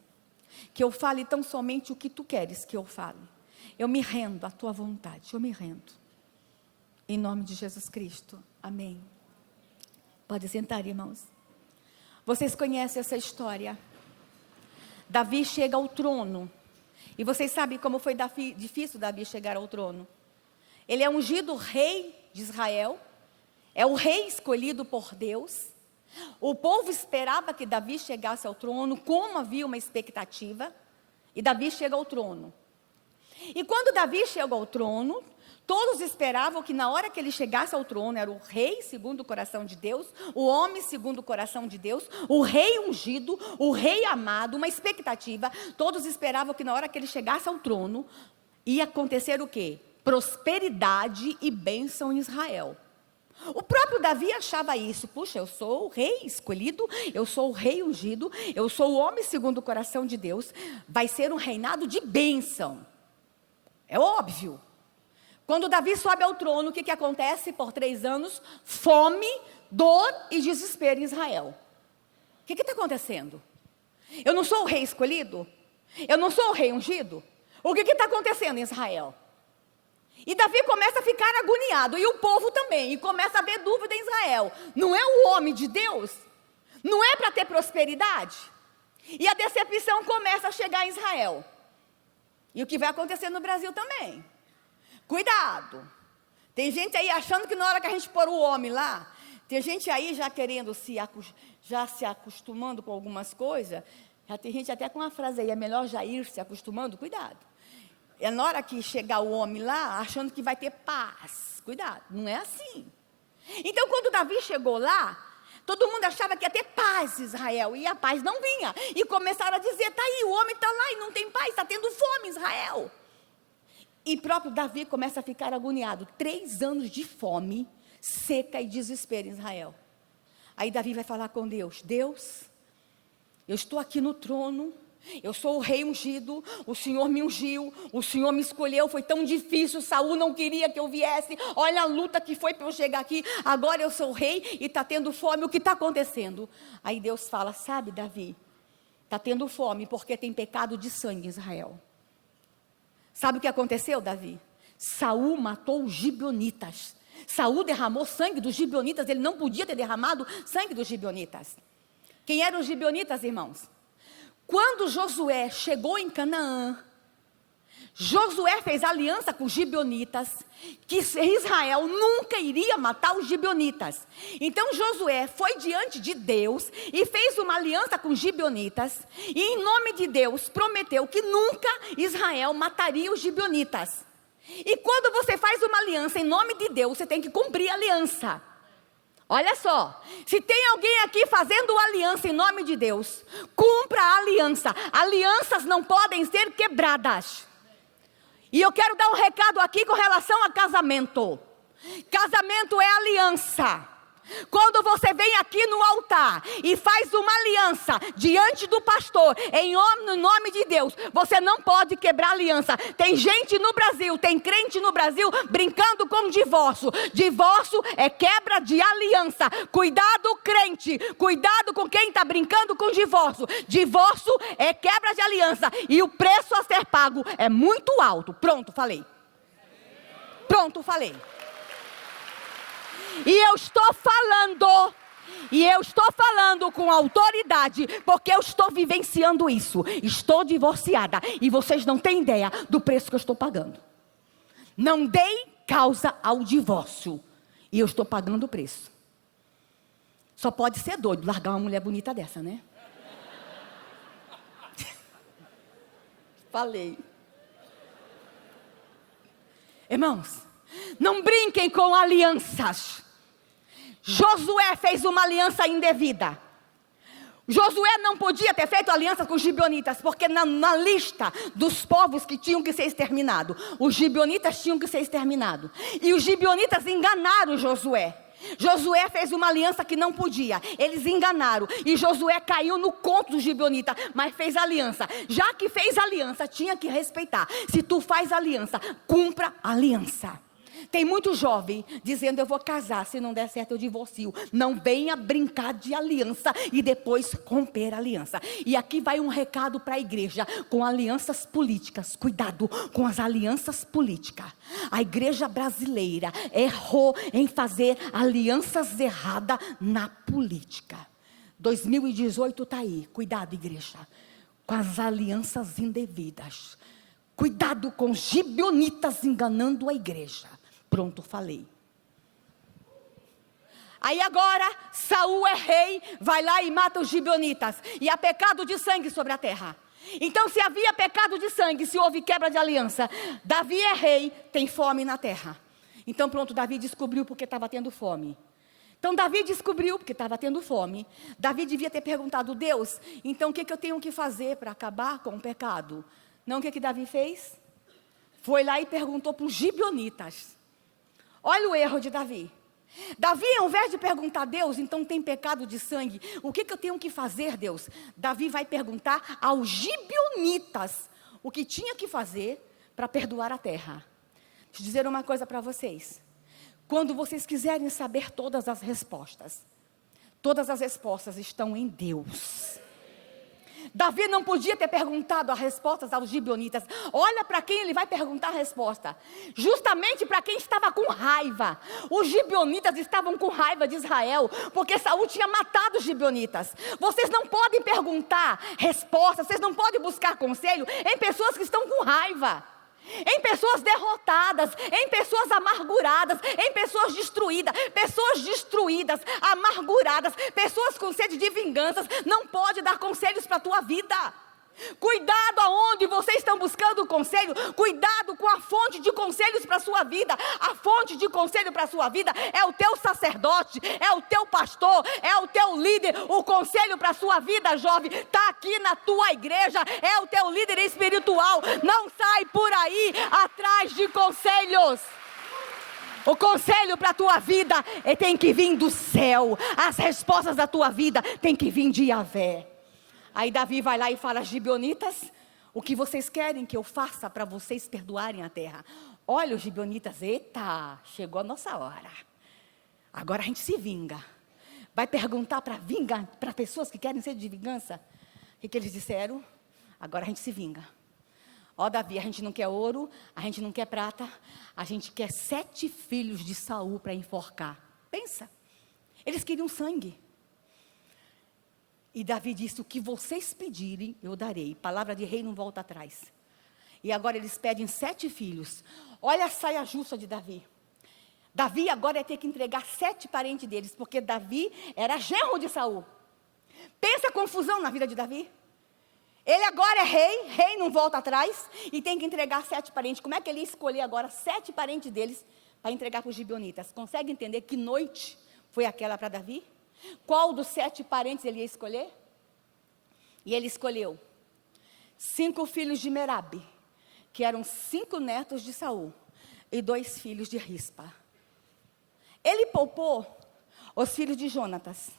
Que eu fale tão somente o que Tu queres que eu fale. Eu me rendo à Tua vontade, eu me rendo. Em nome de Jesus Cristo. Amém. Pode sentar, irmãos. Vocês conhecem essa história. Davi chega ao trono. E vocês sabem como foi difícil Davi chegar ao trono. Ele é ungido rei de Israel. É o rei escolhido por Deus. O povo esperava que Davi chegasse ao trono, como havia uma expectativa. E Davi chega ao trono. E quando Davi chega ao trono, todos esperavam que na hora que ele chegasse ao trono, era o rei segundo o coração de Deus, o homem segundo o coração de Deus, o rei ungido, o rei amado, uma expectativa. Todos esperavam que na hora que ele chegasse ao trono, ia acontecer o quê? Prosperidade e bênção em Israel. O próprio Davi achava isso. Puxa, eu sou o rei escolhido, eu sou o rei ungido, eu sou o homem segundo o coração de Deus. Vai ser um reinado de bênção. É óbvio. Quando Davi sobe ao trono, o que acontece? Por 3 anos, fome, dor e desespero em Israel. O que está acontecendo? Eu não sou o rei escolhido? Eu não sou o rei ungido? O que está acontecendo em Israel? E Davi começa a ficar agoniado, e o povo também, e começa a haver dúvida em Israel. Não é o homem de Deus? Não é para ter prosperidade? E a decepção começa a chegar em Israel. E o que vai acontecer no Brasil também. Cuidado. Tem gente aí achando que na hora que a gente pôr o homem lá, tem gente aí já querendo já se acostumando com algumas coisas. Já tem gente até com uma frase aí, é melhor já ir se acostumando, cuidado. É na hora que chegar o homem lá, achando que vai ter paz. Cuidado, não é assim. Então, quando Davi chegou lá, todo mundo achava que ia ter paz em Israel, e a paz não vinha. E começaram a dizer, está aí, o homem está lá e não tem paz, está tendo fome em Israel. E próprio Davi começa a ficar agoniado. 3 anos de fome, seca e desespero em Israel. Aí Davi vai falar com Deus, Deus, eu estou aqui no trono, eu sou o rei ungido, o Senhor me ungiu, o Senhor me escolheu, foi tão difícil, Saul não queria que eu viesse, olha a luta que foi para eu chegar aqui, agora eu sou o rei e está tendo fome, o que está acontecendo? Aí Deus fala, sabe Davi, está tendo fome porque tem pecado de sangue em Israel. Sabe o que aconteceu, Davi? Saul matou os gibeonitas, Saul derramou sangue dos gibeonitas, ele não podia ter derramado sangue dos gibeonitas. Quem eram os gibeonitas, irmãos? Quando Josué chegou em Canaã, Josué fez aliança com os gibeonitas, que Israel nunca iria matar os gibeonitas. Então Josué foi diante de Deus e fez uma aliança com os gibeonitas, e em nome de Deus prometeu que nunca Israel mataria os gibeonitas. E quando você faz uma aliança em nome de Deus, você tem que cumprir a aliança. Olha só, se tem alguém aqui fazendo aliança em nome de Deus, cumpra a aliança. Alianças não podem ser quebradas. E eu quero dar um recado aqui com relação a casamento. Casamento é aliança. Quando você vem aqui no altar e faz uma aliança diante do pastor, no nome de Deus, você não pode quebrar aliança. Tem gente no Brasil, tem crente no Brasil brincando com divórcio. Divórcio é quebra de aliança. Cuidado, crente, cuidado com quem está brincando com divórcio. Divórcio é quebra de aliança e o preço a ser pago é muito alto. Pronto, falei. Pronto, falei. E eu estou falando com autoridade, porque eu estou vivenciando isso. Estou divorciada e vocês não têm ideia do preço que eu estou pagando. Não dei causa ao divórcio e eu estou pagando o preço. Só pode ser doido largar uma mulher bonita dessa, né? Falei. Irmãos, não brinquem com alianças. Josué fez uma aliança indevida. Josué não podia ter feito aliança com os gibeonitas, porque na lista dos povos que tinham que ser exterminados, os gibeonitas tinham que ser exterminados. E os gibeonitas enganaram Josué. Josué fez uma aliança que não podia. Eles enganaram. E Josué caiu no conto dos gibeonitas, mas fez aliança. Já que fez aliança, tinha que respeitar. Se tu faz aliança, cumpra a aliança. Tem muito jovem dizendo, eu vou casar, se não der certo eu divorcio. Não venha brincar de aliança e depois romper a aliança. E aqui vai um recado para a igreja com alianças políticas. Cuidado com as alianças políticas. A igreja brasileira errou em fazer alianças erradas na política. 2018 está aí. Cuidado, igreja, com as alianças indevidas. Cuidado com os gibeonitas enganando a igreja. Pronto, falei. Aí agora, Saul é rei, vai lá e mata os gibeonitas. E há pecado de sangue sobre a terra. Então, se havia pecado de sangue, se houve quebra de aliança, Davi é rei, tem fome na terra. Então pronto, Davi descobriu porque estava tendo fome. Então Davi descobriu porque estava tendo fome. Davi devia ter perguntado, Deus, então o que eu tenho que fazer para acabar com o pecado? Não, o que Davi fez? Foi lá e perguntou para os gibeonitas. Olha o erro de Davi. Davi, ao invés de perguntar a Deus, então tem pecado de sangue, o que eu tenho que fazer, Deus? Davi vai perguntar aos gibeonitas o que tinha que fazer para perdoar a terra. Deixa eu dizer uma coisa para vocês. Quando vocês quiserem saber todas as respostas estão em Deus. Davi não podia ter perguntado as respostas aos gibeonitas. Olha para quem ele vai perguntar a resposta. Justamente para quem estava com raiva. Os gibeonitas estavam com raiva de Israel, porque Saul tinha matado os gibeonitas. Vocês não podem perguntar respostas, vocês não podem buscar conselho em pessoas que estão com raiva, em pessoas derrotadas, em pessoas amarguradas, em pessoas destruídas, amarguradas, pessoas com sede de vinganças. Não pode dar conselhos para a tua vida. Cuidado aonde vocês estão buscando conselho. Cuidado com a fonte de conselhos para a sua vida. A fonte de conselho para a sua vida é o teu sacerdote, é o teu pastor, é o teu líder. O conselho para a sua vida, jovem, está aqui na tua igreja. É o teu líder espiritual. Não sai por aí atrás de conselhos. O conselho para a tua vida tem que vir do céu. As respostas da tua vida tem que vir de Yahvé. Aí Davi vai lá e fala: gibeonitas, o que vocês querem que eu faça para vocês perdoarem a terra? Olha os gibeonitas, eita, chegou a nossa hora. Agora a gente se vinga. Vai perguntar para pessoas que querem ser de vingança? O que eles disseram? Agora a gente se vinga. Ó Davi, a gente não quer ouro, a gente não quer prata, a gente quer 7 filhos de Saul para enforcar. Pensa, eles queriam sangue. E Davi disse: o que vocês pedirem, eu darei. Palavra de rei não volta atrás. E agora eles pedem 7 filhos. Olha a saia justa de Davi. Davi agora ia ter que entregar 7 parentes deles, porque Davi era genro de Saul. Pensa a confusão na vida de Davi. Ele agora é rei não volta atrás, e tem que entregar 7 parentes. Como é que ele ia escolher agora 7 parentes deles para entregar para os gibeonitas? Consegue entender que noite foi aquela para Davi? Qual dos 7 parentes ele ia escolher? E ele escolheu 5 filhos de Merabe, que eram 5 netos de Saul, e 2 filhos de Rispa. Ele poupou os filhos de Jonatas,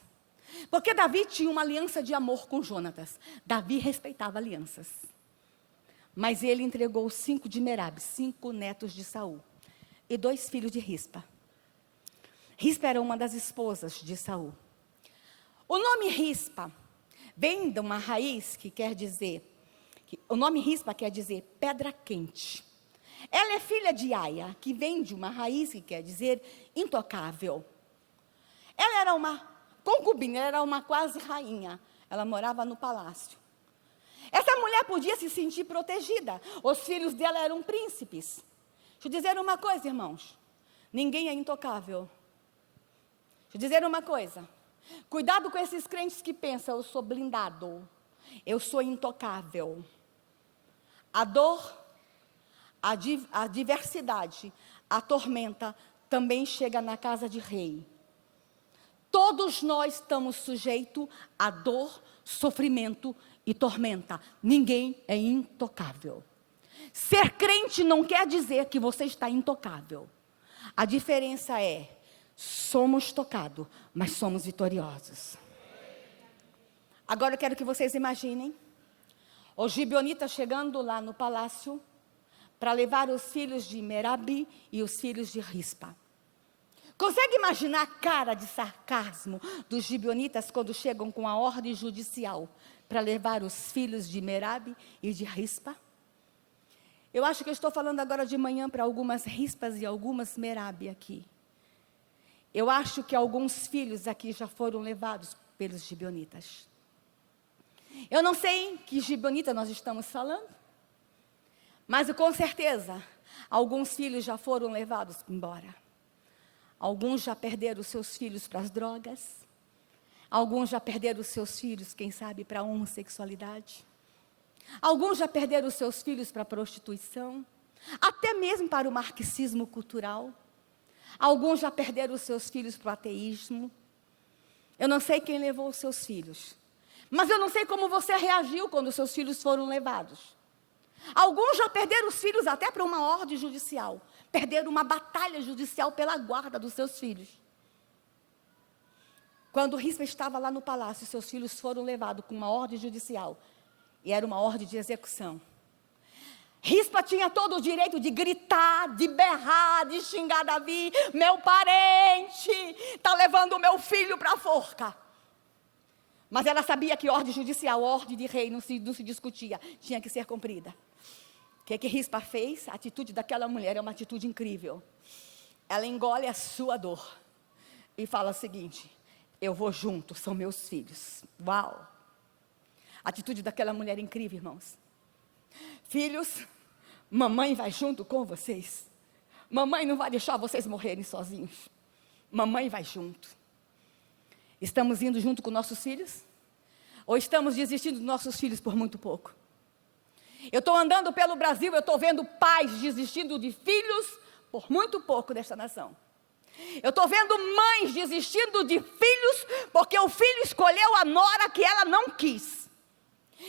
porque Davi tinha uma aliança de amor com Jonatas. Davi respeitava alianças. Mas ele entregou os 5 de Merabe, 5 netos de Saul, e 2 filhos de Rispa. Rispa era uma das esposas de Saul. O nome Rispa vem de uma raiz que quer dizer, o nome Rispa quer dizer pedra quente. Ela é filha de Aia, que vem de uma raiz que quer dizer intocável. Ela era uma concubina, ela era uma quase rainha. Ela morava no palácio. Essa mulher podia se sentir protegida. Os filhos dela eram príncipes. Deixa eu dizer uma coisa, irmãos. Ninguém é intocável. Deixa eu dizer uma coisa. Cuidado com esses crentes que pensam: eu sou blindado, eu sou intocável. A dor, a adversidade, a tormenta também chega na casa de rei. Todos nós estamos sujeitos a dor, sofrimento e tormenta. Ninguém é intocável. Ser crente não quer dizer que você está intocável. A diferença é: somos tocados, mas somos vitoriosos. Agora eu quero que vocês imaginem os gibeonitas chegando lá no palácio para levar os filhos de Merabi e os filhos de Rispa. Consegue imaginar a cara de sarcasmo dos gibeonitas quando chegam com a ordem judicial para levar os filhos de Merabi e de Rispa? Eu acho que eu estou falando agora de manhã para algumas Rispas e algumas Merabi aqui. Eu acho que alguns filhos aqui já foram levados pelos gibeonitas. Eu não sei que gibeonita nós estamos falando, mas com certeza alguns filhos já foram levados embora. Alguns já perderam os seus filhos para as drogas. Alguns já perderam os seus filhos, quem sabe, para a homossexualidade. Alguns já perderam os seus filhos para a prostituição. Até mesmo para o marxismo cultural. Alguns já perderam os seus filhos para o ateísmo. Eu não sei quem levou os seus filhos. Mas eu não sei como você reagiu quando os seus filhos foram levados. Alguns já perderam os filhos até para uma ordem judicial. Perderam uma batalha judicial pela guarda dos seus filhos. Quando Rispa estava lá no palácio, seus filhos foram levados com uma ordem judicial. E era uma ordem de execução. Rispa tinha todo o direito de gritar, de berrar, de xingar Davi. Meu parente está levando o meu filho para a forca. Mas ela sabia que ordem judicial, ordem de rei, não se discutia, tinha que ser cumprida. O que Rispa fez? A atitude daquela mulher é uma atitude incrível. Ela engole a sua dor e fala o seguinte: eu vou junto, são meus filhos. Uau! A atitude daquela mulher é incrível, irmãos. Filhos, mamãe vai junto com vocês. Mamãe não vai deixar vocês morrerem sozinhos. Mamãe vai junto. Estamos indo junto com nossos filhos? Ou estamos desistindo dos nossos filhos por muito pouco? Eu estou andando pelo Brasil, eu estou vendo pais desistindo de filhos por muito pouco desta nação. Eu estou vendo mães desistindo de filhos porque o filho escolheu a nora que ela não quis.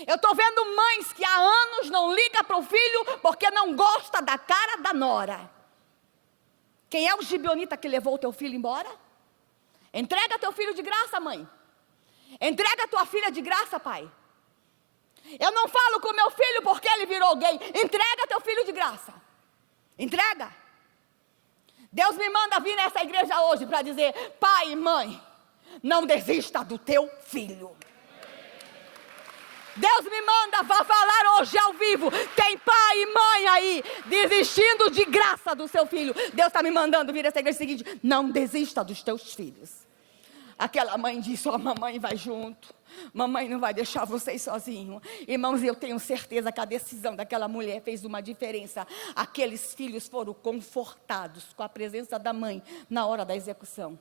Eu estou vendo mães que há anos não ligam para o filho porque não gosta da cara da nora. Quem é o gibeonita que levou o teu filho embora? Entrega teu filho de graça, mãe. Entrega tua filha de graça, pai. Eu não falo com meu filho porque ele virou gay. Entrega teu filho de graça. Entrega. Deus me manda vir nessa igreja hoje para dizer: pai e mãe, não desista do teu filho. Deus me manda, vá falar hoje ao vivo. Tem pai e mãe aí desistindo de graça do seu filho. Deus está me mandando vir nessa igreja seguinte: não desista dos teus filhos. Aquela mãe disse: ó, mamãe vai junto. Mamãe não vai deixar vocês sozinhos. Irmãos, eu tenho certeza que a decisão daquela mulher fez uma diferença. Aqueles filhos foram confortados com a presença da mãe na hora da execução.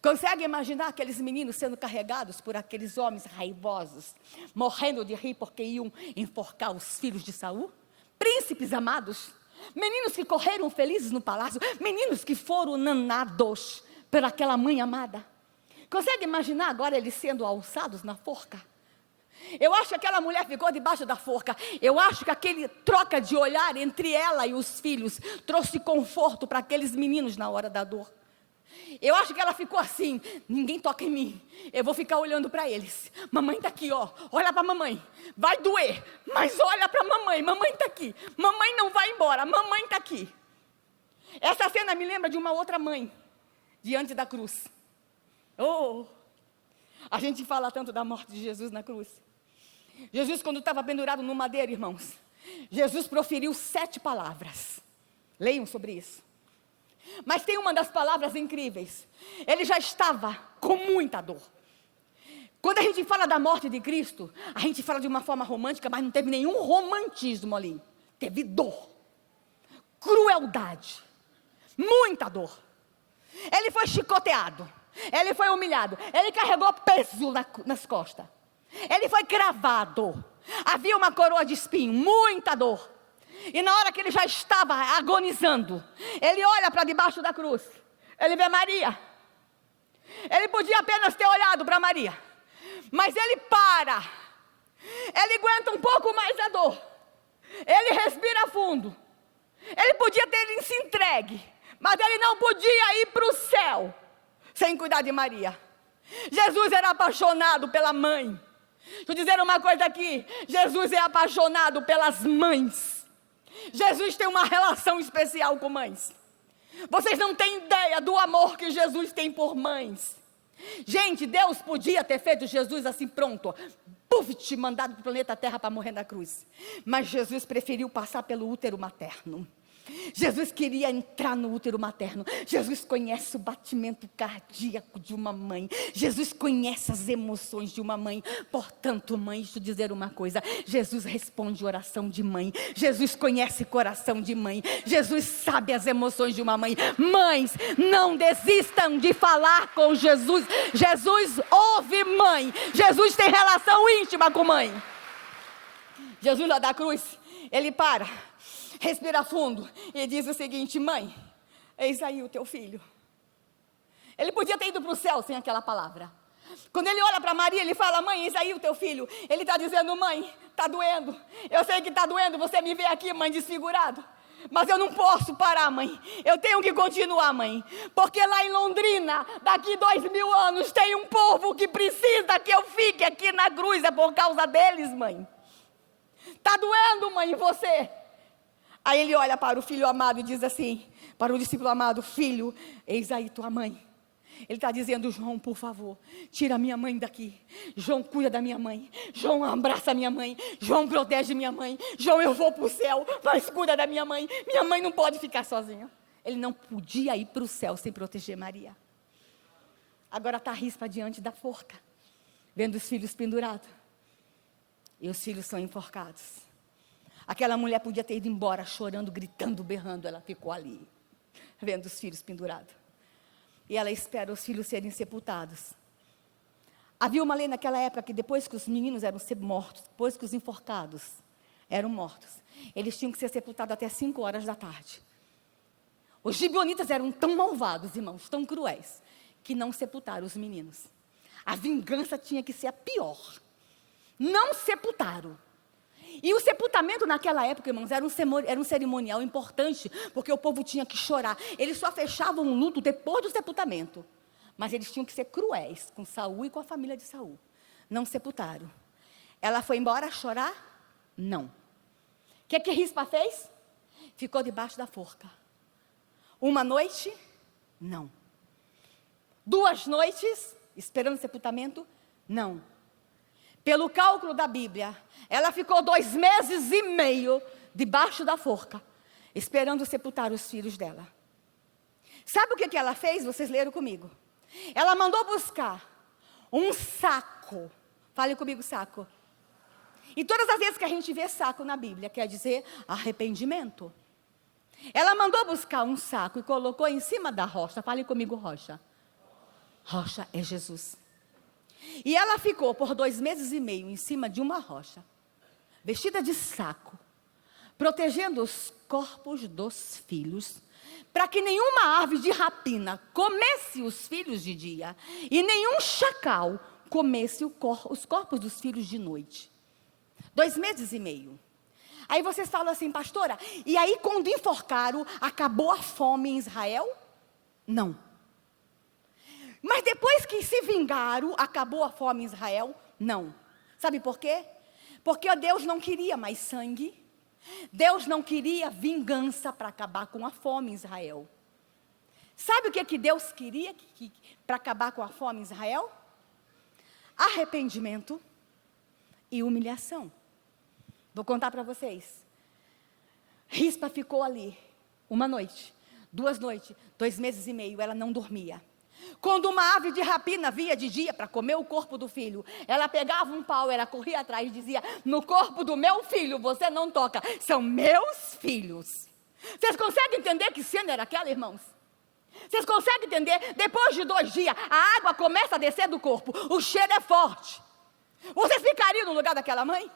Consegue imaginar aqueles meninos sendo carregados por aqueles homens raivosos, morrendo de rir porque iam enforcar os filhos de Saul? Príncipes amados, meninos que correram felizes no palácio, meninos que foram nanados por aquela mãe amada. Consegue imaginar agora eles sendo alçados na forca? Eu acho que aquela mulher ficou debaixo da forca. Eu acho que aquele troca de olhar entre ela e os filhos trouxe conforto para aqueles meninos na hora da dor. Eu acho que ela ficou assim: ninguém toca em mim, eu vou ficar olhando para eles. Mamãe está aqui, ó, olha para mamãe. Vai doer, mas olha para mamãe. Mamãe está aqui, mamãe não vai embora, mamãe está aqui. Essa cena me lembra de uma outra mãe diante da cruz. Oh, a gente fala tanto da morte de Jesus na cruz. Jesus, quando estava pendurado no madeiro, irmãos, Jesus proferiu 7 palavras. Leiam sobre isso. Mas tem uma das palavras incríveis. Ele já estava com muita dor. Quando a gente fala da morte de Cristo, a gente fala de uma forma romântica, mas não teve nenhum romantismo ali. Teve dor, crueldade, muita dor. Ele foi chicoteado, ele foi humilhado, ele carregou peso nas costas. Ele foi cravado, havia uma coroa de espinho, muita dor. E na hora que ele já estava agonizando, ele olha para debaixo da cruz, ele vê Maria. Ele podia apenas ter olhado para Maria, mas ele para, ele aguenta um pouco mais a dor, ele respira fundo. Ele podia ter se entregue, mas ele não podia ir para o céu sem cuidar de Maria. Jesus era apaixonado pela mãe. Deixa eu dizer uma coisa aqui: Jesus é apaixonado pelas mães. Jesus tem uma relação especial com mães. Vocês não têm ideia do amor que Jesus tem por mães. Gente, Deus podia ter feito Jesus assim pronto, te mandado para o planeta Terra para morrer na cruz. Mas Jesus preferiu passar pelo útero materno. Jesus queria entrar no útero materno. Jesus conhece o batimento cardíaco de uma mãe. Jesus conhece as emoções de uma mãe. Portanto, mãe, deixa eu dizer uma coisa: Jesus responde oração de mãe. Jesus conhece coração de mãe. Jesus sabe as emoções de uma mãe. Mães, não desistam de falar com Jesus. Jesus ouve mãe. Jesus tem relação íntima com mãe. Jesus lá da cruz, ele para, respira fundo e diz o seguinte: mãe, eis aí o teu filho. Ele podia ter ido para o céu sem aquela palavra. Quando ele olha para Maria, ele fala: mãe, eis aí o teu filho. Ele está dizendo: mãe, está doendo. Eu sei que está doendo, você me vê aqui, mãe, desfigurado. Mas eu não posso parar, mãe. Eu tenho que continuar, mãe. Porque lá em Londrina, daqui 2000 anos, tem um povo que precisa que eu fique aqui na cruz. É por causa deles, mãe. Está doendo, mãe, em você. Aí ele olha para o filho amado e diz assim, para o discípulo amado: filho, eis aí tua mãe. Ele está dizendo: João, por favor, tira a minha mãe daqui. João, cuida da minha mãe. João, abraça a minha mãe. João, protege minha mãe. João, eu vou para o céu, mas cuida da minha mãe. Minha mãe não pode ficar sozinha. Ele não podia ir para o céu sem proteger Maria. Agora está a rispa diante da forca, vendo os filhos pendurados. E os filhos são enforcados. Aquela mulher podia ter ido embora chorando, gritando, berrando. Ela ficou ali, vendo os filhos pendurados. E ela espera os filhos serem sepultados. Havia uma lei naquela época que depois que os meninos eram mortos, depois que os enforcados eram mortos, eles tinham que ser sepultados até 5 horas da tarde. Os gibeonitas eram tão malvados, irmãos, tão cruéis, que não sepultaram os meninos. A vingança tinha que ser a pior. Não sepultaram. E o sepultamento naquela época, irmãos, era um cerimonial importante, porque o povo tinha que chorar. Eles só fechavam o luto depois do sepultamento. Mas eles tinham que ser cruéis com Saul e com a família de Saul. Não sepultaram. Ela foi embora chorar? Não. O que Rispa fez? Ficou debaixo da forca. Uma noite? Não. 2 noites, esperando o sepultamento? Não. Pelo cálculo da Bíblia, ela ficou 2 meses e meio debaixo da forca, esperando sepultar os filhos dela. Sabe o que ela fez? Vocês leram comigo. Ela mandou buscar um saco. Fale comigo, saco. E todas as vezes que a gente vê saco na Bíblia, quer dizer arrependimento. Ela mandou buscar um saco e colocou em cima da rocha. Fale comigo, rocha. Rocha é Jesus. E ela ficou por 2 meses e meio em cima de uma rocha, vestida de saco, protegendo os corpos dos filhos, para que nenhuma ave de rapina comesse os filhos de dia, e nenhum chacal comesse os corpos dos filhos de noite. 2 meses e meio. Aí vocês falam assim: pastora, e aí quando enforcaram, acabou a fome em Israel? Não. Mas depois que se vingaram, acabou a fome em Israel? Não. Sabe por quê? Porque Deus não queria mais sangue. Deus não queria vingança para acabar com a fome em Israel. Sabe o que Deus queria para acabar com a fome em Israel? Arrependimento e humilhação. Vou contar para vocês. Rispa ficou ali 1 noite, 2 noites, 2 meses e meio, ela não dormia. Quando uma ave de rapina via de dia para comer o corpo do filho, ela pegava um pau, ela corria atrás e dizia: no corpo do meu filho você não toca, são meus filhos. Vocês conseguem entender que cena era aquela, irmãos? Vocês conseguem entender? Depois de 2 dias, a água começa a descer do corpo, o cheiro é forte. Vocês ficariam no lugar daquela mãe?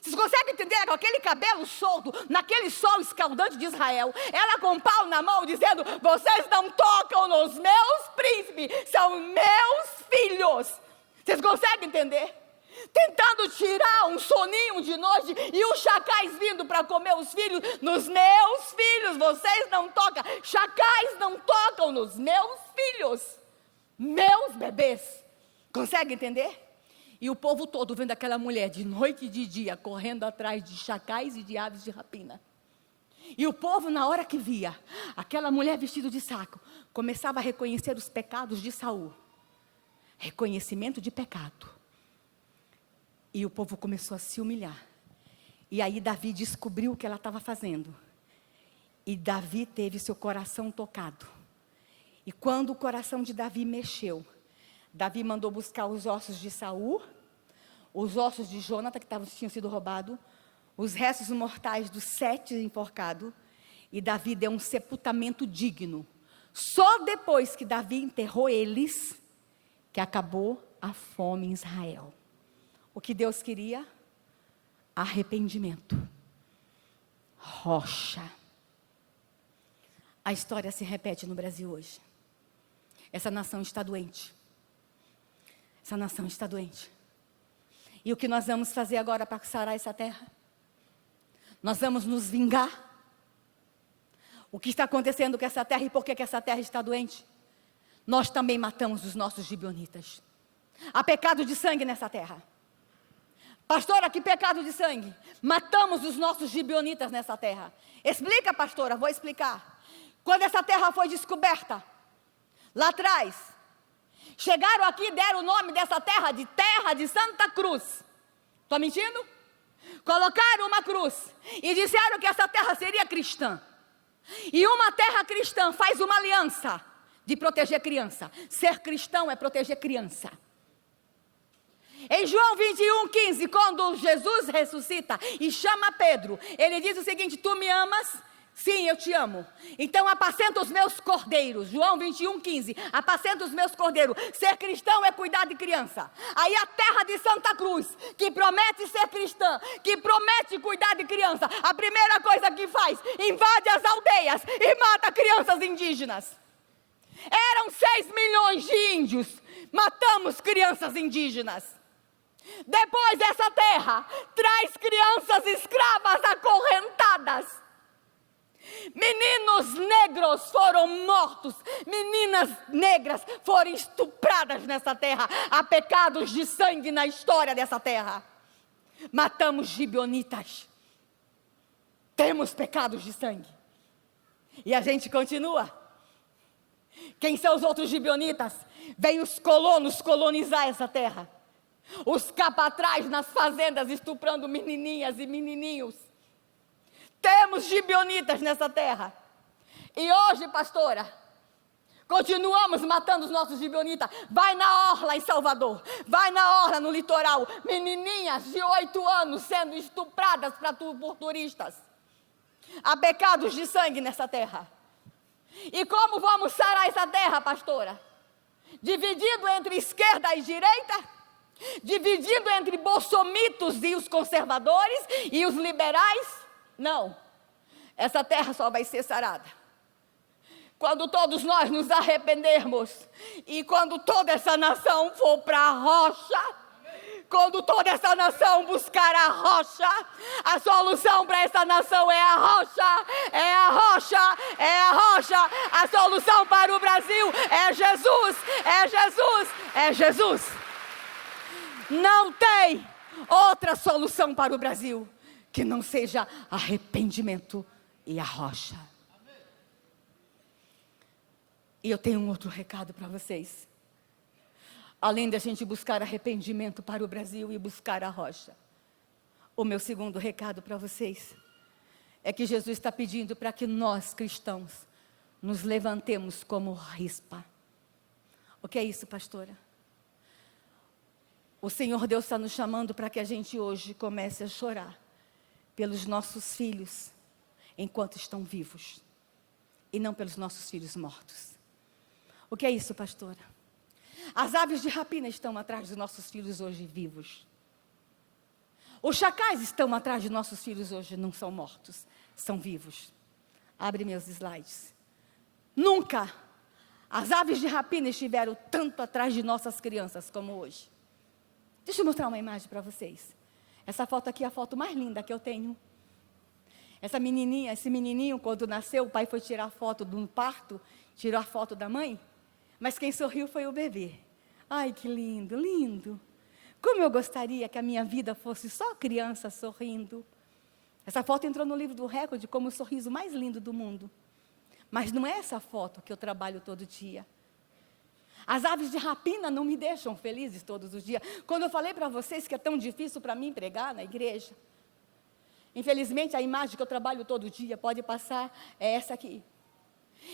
Vocês conseguem entender? Com aquele cabelo solto, naquele sol escaldante de Israel, ela com um pau na mão dizendo: vocês não tocam nos meus príncipes, são meus filhos. Vocês conseguem entender? Tentando tirar um soninho de noite e os chacais vindo para comer os filhos. Nos meus filhos vocês não tocam. Chacais não tocam nos meus filhos, meus bebês. Consegue entender? E o povo todo vendo aquela mulher de noite e de dia correndo atrás de chacais e de aves de rapina. E o povo, na hora que via aquela mulher vestida de saco, começava a reconhecer os pecados de Saul. Reconhecimento de pecado. E o povo começou a se humilhar. E aí Davi descobriu o que ela estava fazendo. E Davi teve seu coração tocado. E quando o coração de Davi mexeu, Davi mandou buscar os ossos de Saul, os ossos de Jonatã, que tinham sido roubados, os restos mortais dos 7 enforcados, e Davi deu um sepultamento digno. Só depois que Davi enterrou eles, que acabou a fome em Israel. O que Deus queria? Arrependimento. Rocha. A história se repete no Brasil hoje. Essa nação está doente. Essa nação está doente. E o que nós vamos fazer agora para sarar essa terra? Nós vamos nos vingar. O que está acontecendo com essa terra e por que essa terra está doente? Nós também matamos os nossos gibeonitas. Há pecado de sangue nessa terra. Pastora, que pecado de sangue? Matamos os nossos gibeonitas nessa terra. Explica, pastora, vou explicar. Quando essa terra foi descoberta, lá atrás, Chegaram aqui e deram o nome dessa terra de Santa Cruz. Estou mentindo? Colocaram uma cruz e disseram que essa terra seria cristã. E uma terra cristã faz uma aliança de proteger criança. Ser cristão é proteger criança. Em João 21:15, quando Jesus ressuscita e chama Pedro, ele diz o seguinte: tu me amas? Sim, eu te amo. Então apacenta os meus cordeiros. João 21:15, apacenta os meus cordeiros. Ser cristão é cuidar de criança. Aí a terra de Santa Cruz, que promete ser cristã, que promete cuidar de criança, a primeira coisa que faz, invade as aldeias e mata crianças indígenas. Eram 6 milhões de índios, matamos crianças indígenas. Depois essa terra traz crianças escravas acorrentadas. Meninos negros foram mortos, meninas negras foram estupradas nessa terra. Há pecados de sangue na história dessa terra. Matamos gibeonitas. Temos pecados de sangue. E a gente continua. Quem são os outros gibeonitas? Vêm os colonos colonizar essa terra. Os capatrazes nas fazendas estuprando menininhas e menininhos. Temos gibeonitas nessa terra. E hoje, pastora, continuamos matando os nossos gibeonitas. Vai na orla em Salvador, vai na orla no litoral. Menininhas de 8 anos sendo estupradas por turistas. Há pecados de sangue nessa terra. E como vamos sarar essa terra, pastora? Dividido entre esquerda e direita? Dividido entre bolsomitos e os conservadores e os liberais? Não. Essa terra só vai ser sarada quando todos nós nos arrependermos. E quando toda essa nação for para a rocha. Quando toda essa nação buscar a rocha, a solução para essa nação é a rocha, é a rocha, é a rocha. A solução para o Brasil é Jesus, é Jesus, é Jesus. Não tem outra solução para o Brasil que não seja arrependimento e a rocha. E eu tenho um outro recado para vocês. Além da gente buscar arrependimento para o Brasil e buscar a rocha, o meu segundo recado para vocês é que Jesus está pedindo para que nós, cristãos, nos levantemos como rispa. O que é isso, pastora? O Senhor Deus está nos chamando para que a gente hoje comece a chorar pelos nossos filhos enquanto estão vivos e não pelos nossos filhos mortos. O que é isso, pastora? As aves de rapina estão atrás dos nossos filhos hoje vivos. Os chacais estão atrás de nossos filhos hoje, não são mortos, são vivos. Abre meus slides. Nunca as aves de rapina estiveram tanto atrás de nossas crianças como hoje. Deixa eu mostrar uma imagem para vocês. Essa foto aqui é a foto mais linda que eu tenho. Essa menininha, esse menininho, quando nasceu, o pai foi tirar foto de um parto, tirou a foto da mãe. Mas quem sorriu foi o bebê. Ai, que lindo, lindo. Como eu gostaria que a minha vida fosse só criança sorrindo. Essa foto entrou no livro do recorde como o sorriso mais lindo do mundo. Mas não é essa foto que eu trabalho todo dia. As aves de rapina não me deixam felizes todos os dias. Quando eu falei para vocês que é tão difícil para mim pregar na igreja, infelizmente a imagem que eu trabalho todo dia, pode passar, é essa aqui.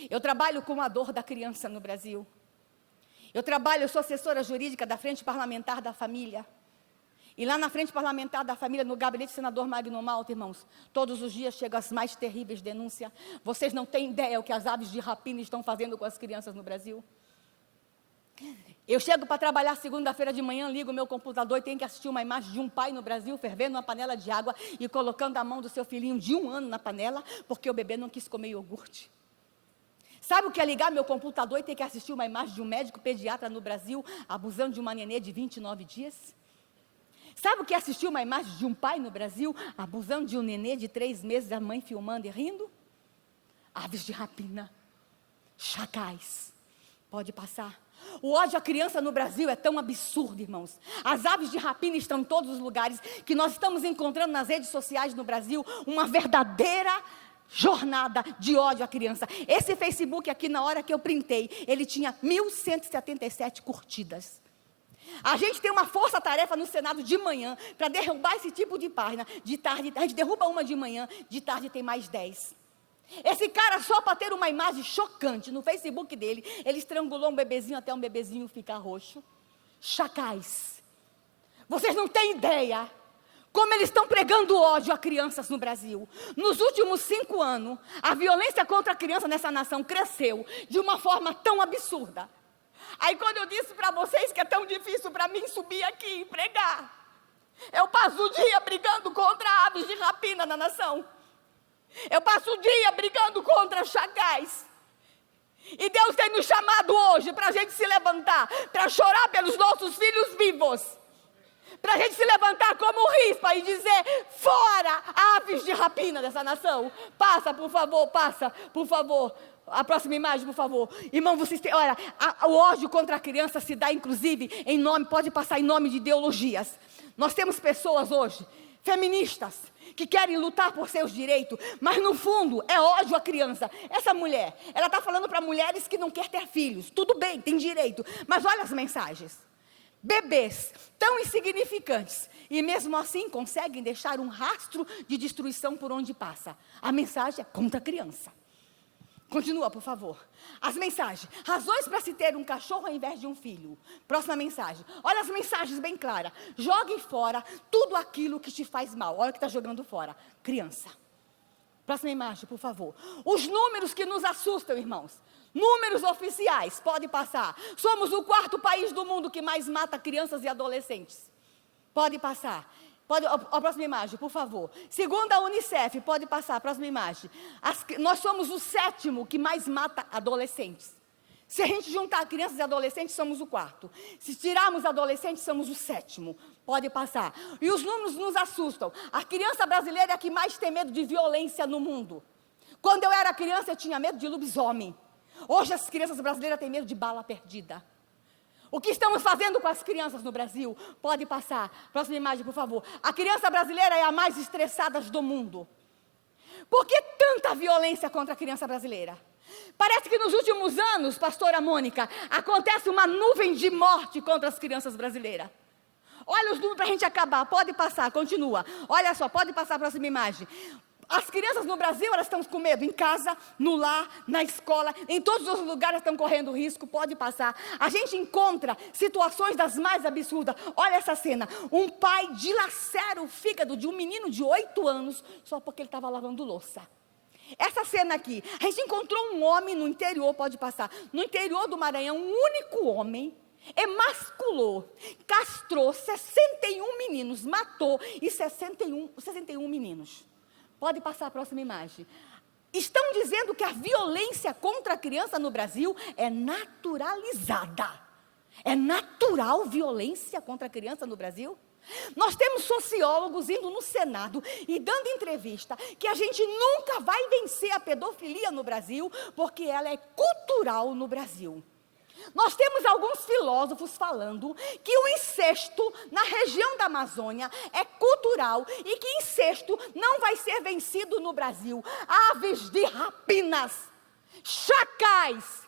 Eu trabalho com a dor da criança no Brasil. Eu sou assessora jurídica da Frente Parlamentar da Família. E lá na Frente Parlamentar da Família, no gabinete do senador Magno Malta, irmãos, todos os dias chegam as mais terríveis denúncias. Vocês não têm ideia o que as aves de rapina estão fazendo com as crianças no Brasil. Eu chego para trabalhar segunda-feira de manhã, ligo o meu computador e tenho que assistir uma imagem de um pai no Brasil fervendo uma panela de água e colocando a mão do seu filhinho de 1 ano na panela, porque o bebê não quis comer iogurte. Sabe o que é ligar meu computador e ter que assistir uma imagem de um médico pediatra no Brasil abusando de uma nenê de 29 dias? Sabe o que é assistir uma imagem de um pai no Brasil abusando de um nenê de 3 meses, a mãe filmando e rindo? Aves de rapina, chacais, pode passar. O ódio à criança no Brasil é tão absurdo, irmãos. As aves de rapina estão em todos os lugares, que nós estamos encontrando nas redes sociais no Brasil uma verdadeira jornada de ódio à criança. Esse Facebook aqui, na hora que eu printei, ele tinha 1.177 curtidas. A gente tem uma força-tarefa no Senado de manhã para derrubar esse tipo de página. De tarde, a gente derruba uma de manhã, de tarde tem mais 10. Esse cara, só para ter uma imagem chocante no Facebook dele, ele estrangulou um bebezinho até um bebezinho ficar roxo. Chacais. Vocês não têm ideia como eles estão pregando ódio a crianças no Brasil. Nos últimos 5 anos, a violência contra a criança nessa nação cresceu de uma forma tão absurda. Aí quando eu disse para vocês que é tão difícil para mim subir aqui e pregar, eu passo o dia brigando contra aves de rapina na nação. Eu passo o dia brigando contra chacais. E Deus tem nos chamado hoje para a gente se levantar, para chorar pelos nossos filhos vivos. Para a gente se levantar como rispa e dizer, fora aves de rapina dessa nação. Passa, por favor, passa, por favor. A próxima imagem, por favor. Irmão, vocês têm, olha, o ódio contra a criança se dá, inclusive, em nome, pode passar em nome de ideologias. Nós temos pessoas hoje, feministas, que querem lutar por seus direitos, mas no fundo é ódio à criança. Essa mulher, ela está falando para mulheres que não querem ter filhos. Tudo bem, tem direito, mas olha as mensagens. Bebês tão insignificantes e mesmo assim conseguem deixar um rastro de destruição por onde passa. A mensagem é contra a criança. Continua, por favor. As mensagens. Razões para se ter um cachorro ao invés de um filho. Próxima mensagem. Olha as mensagens bem claras. Jogue fora tudo aquilo que te faz mal. Olha o que está jogando fora. Criança. Próxima imagem, por favor. Os números que nos assustam, irmãos. Números oficiais. Pode passar. Somos o 4º país do mundo que mais mata crianças e adolescentes. Pode passar. A próxima imagem, por favor. Segundo a Unicef, pode passar, a próxima imagem. Nós somos o 7º que mais mata adolescentes. Se a gente juntar crianças e adolescentes, somos o 4º. Se tirarmos adolescentes, somos o 7º. Pode passar. E os números nos assustam. A criança brasileira é a que mais tem medo de violência no mundo. Quando eu era criança, eu tinha medo de lobisomem. Hoje as crianças brasileiras têm medo de bala perdida. O que estamos fazendo com as crianças no Brasil? Pode passar. Próxima imagem, por favor. A criança brasileira é a mais estressada do mundo. Por que tanta violência contra a criança brasileira? Parece que nos últimos anos, pastora Mônica, acontece uma nuvem de morte contra as crianças brasileiras. Olha os números para a gente acabar. Pode passar, continua. Olha só, pode passar a próxima imagem. As crianças no Brasil, elas estão com medo em casa, no lar, na escola, em todos os lugares estão correndo risco, pode passar. A gente encontra situações das mais absurdas. Olha essa cena, um pai dilacera o fígado de um menino de 8 anos, só porque ele estava lavando louça. Essa cena aqui, a gente encontrou um homem no interior, pode passar, no interior do Maranhão, um único homem, emasculou, castrou 61 meninos, matou e 61 meninos. Pode passar a próxima imagem. Estão dizendo que a violência contra a criança no Brasil é naturalizada. É natural violência contra a criança no Brasil? Nós temos sociólogos indo no Senado e dando entrevista que a gente nunca vai vencer a pedofilia no Brasil, porque ela é cultural no Brasil. Nós temos alguns filósofos falando que o incesto na região da Amazônia é cultural e que incesto não vai ser vencido no Brasil. Aves de rapinas, chacais,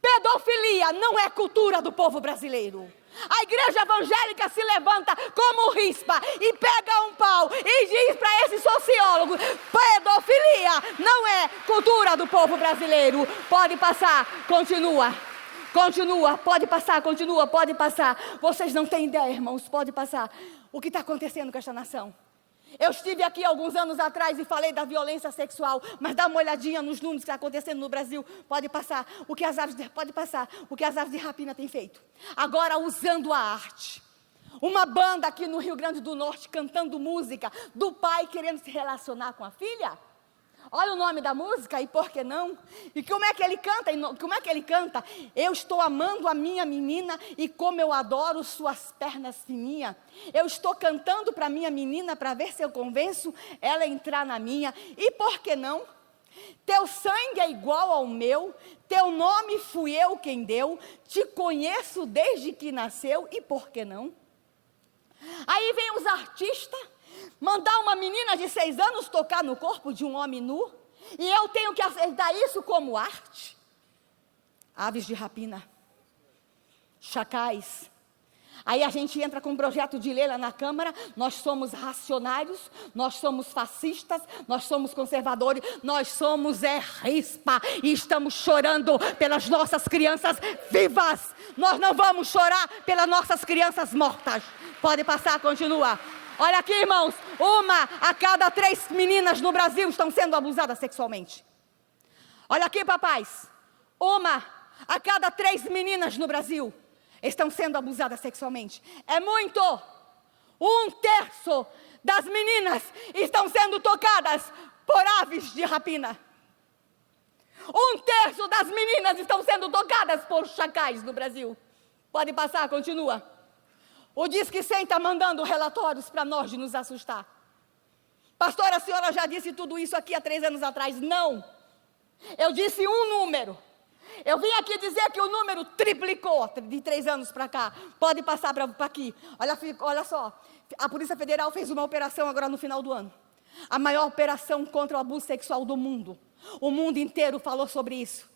pedofilia não é cultura do povo brasileiro. A igreja evangélica se levanta como rispa e pega um pau e diz para esse sociólogo, pedofilia não é cultura do povo brasileiro. Pode passar, continua. Continua, pode passar, continua, pode passar. Vocês não têm ideia, irmãos, pode passar. O que está acontecendo com esta nação? Eu estive aqui alguns anos atrás e falei da violência sexual, mas dá uma olhadinha nos números que está acontecendo no Brasil. Pode passar. Pode passar. O que as aves de rapina têm feito. Agora usando a arte. Uma banda aqui no Rio Grande do Norte cantando música do pai querendo se relacionar com a filha. Olha o nome da música, e por que não? E como é que ele canta? Eu estou amando a minha menina e como eu adoro suas pernas fininhas. Eu estou cantando para minha menina para ver se eu convenço ela a entrar na minha. E por que não? Teu sangue é igual ao meu, teu nome fui eu quem deu, te conheço desde que nasceu, e por que não? Aí vem os artistas, mandar uma menina de 6 anos tocar no corpo de um homem nu. E eu tenho que aceitar isso como arte. Aves de rapina, chacais. Aí a gente entra com um projeto de lei lá na Câmara, nós somos racionários, nós somos fascistas, nós somos conservadores, nós somos rispa e estamos chorando pelas nossas crianças vivas. Nós não vamos chorar pelas nossas crianças mortas. Pode passar, continua. Olha aqui, irmãos, 1 a cada 3 meninas no Brasil estão sendo abusadas sexualmente. Olha aqui, papais, 1 a cada 3 meninas no Brasil estão sendo abusadas sexualmente. É muito. 1/3 das meninas estão sendo tocadas por aves de rapina. 1/3 das meninas estão sendo tocadas por chacais no Brasil. Pode passar, continua. O Disque 100 está mandando relatórios para nós de nos assustar. Pastora, a senhora já disse tudo isso aqui há 3 anos atrás. Não. Eu disse um número. Eu vim aqui dizer que o número triplicou de 3 anos para cá. Pode passar para aqui. Olha só. A Polícia Federal fez uma operação agora no final do ano. A maior operação contra o abuso sexual do mundo. O mundo inteiro falou sobre isso.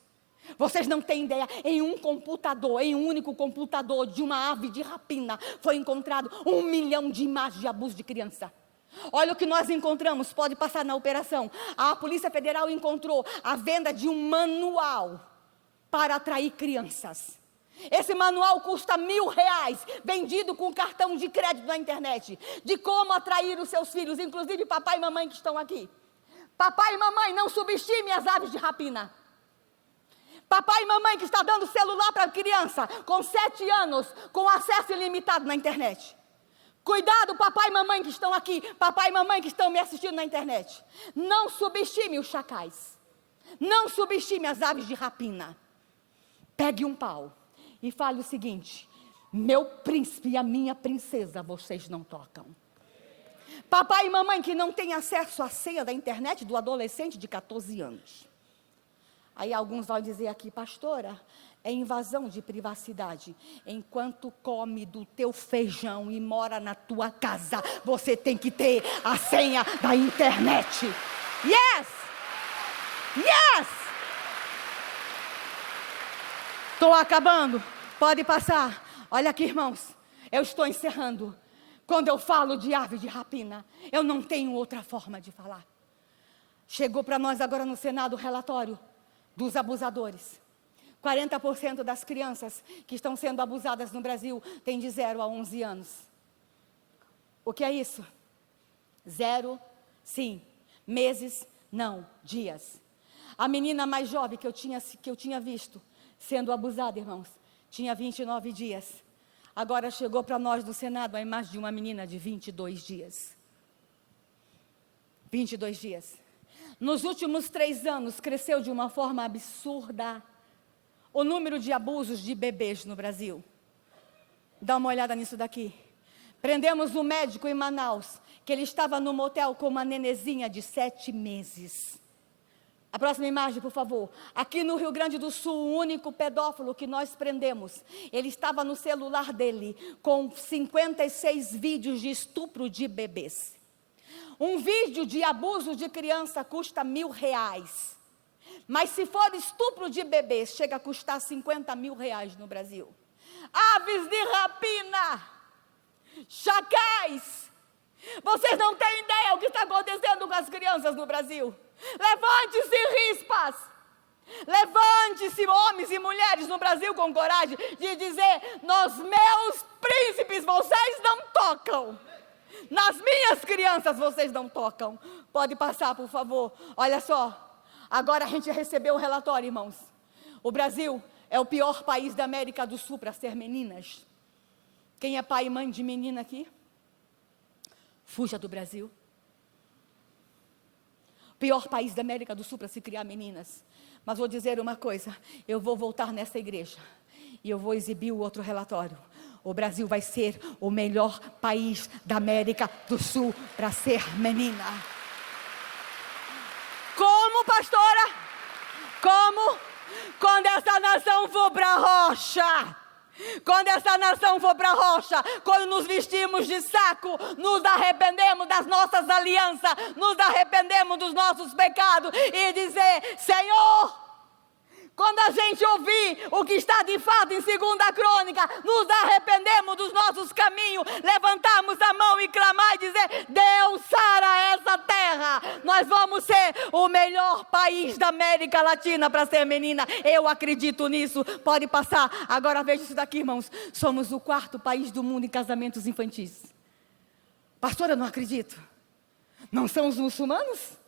Vocês não têm ideia. Em um único computador de uma ave de rapina, foi encontrado 1 milhão de imagens de abuso de criança. Olha o que nós encontramos. Pode passar na operação. A Polícia Federal encontrou a venda de um manual para atrair crianças. Esse manual custa R$1.000, vendido com cartão de crédito na internet, de como atrair os seus filhos, inclusive papai e mamãe que estão aqui. Papai e mamãe, não subestime as aves de rapina. Papai e mamãe que está dando celular para a criança com 7 anos, com acesso ilimitado na internet. Cuidado, papai e mamãe que estão aqui, papai e mamãe que estão me assistindo na internet. Não subestime os chacais. Não subestime as aves de rapina. Pegue um pau e fale o seguinte: meu príncipe e a minha princesa vocês não tocam. Papai e mamãe que não têm acesso à senha da internet do adolescente de 14 anos. Aí alguns vão dizer aqui, pastora, é invasão de privacidade. Enquanto come do teu feijão e mora na tua casa, você tem que ter a senha da internet. Yes! Yes! Estou acabando. Pode passar. Olha aqui, irmãos. Eu estou encerrando. Quando eu falo de ave de rapina, eu não tenho outra forma de falar. Chegou para nós agora no Senado o relatório dos abusadores. 40% das crianças que estão sendo abusadas no Brasil têm de 0 a 11 anos. O que é isso? 0, sim. Meses, não. Dias. A menina mais jovem que eu tinha visto sendo abusada, irmãos, tinha 29 dias. Agora chegou para nós do Senado a imagem de uma menina de 22 dias. 22 dias. Nos últimos 3 anos, cresceu de uma forma absurda o número de abusos de bebês no Brasil. Dá uma olhada nisso daqui. Prendemos um médico em Manaus, que ele estava no motel com uma nenezinha de 7 meses. A próxima imagem, por favor. Aqui no Rio Grande do Sul, o único pedófilo que nós prendemos, ele estava no celular dele com 56 vídeos de estupro de bebês. Um vídeo de abuso de criança custa R$1.000. Mas se for estupro de bebês, chega a custar R$50.000 no Brasil. Aves de rapina, chacais. Vocês não têm ideia o que está acontecendo com as crianças no Brasil. Levante-se, rispas. Levante-se, homens e mulheres no Brasil, com coragem de dizer: nos meus príncipes vocês não tocam. Nas minhas crianças vocês não tocam. Pode passar, por favor. Olha só. Agora a gente recebeu um relatório, irmãos. O Brasil é o pior país da América do Sul para ser meninas. Quem é pai e mãe de menina aqui? Fuja do Brasil. Pior país da América do Sul para se criar meninas. Mas vou dizer uma coisa. Eu vou voltar nessa igreja e eu vou exibir o outro relatório. O Brasil vai ser o melhor país da América do Sul para ser menina. Como, pastora? Como? Quando essa nação for para a rocha, Quando essa nação for para a rocha, quando nos vestimos de saco, nos arrependemos das nossas alianças, nos arrependemos dos nossos pecados e dizer: Senhor, quando a gente ouvir o que está de fato em 2ª Crônica, nos arrependemos dos nossos caminhos, levantamos a mão e clamar e dizer: Deus, sara essa terra. Nós vamos ser o melhor país da América Latina para ser menina. Eu acredito nisso. Pode passar. Agora veja isso daqui, irmãos. Somos o 4º país do mundo em casamentos infantis. Pastora, eu não acredito. Não são os muçulmanos?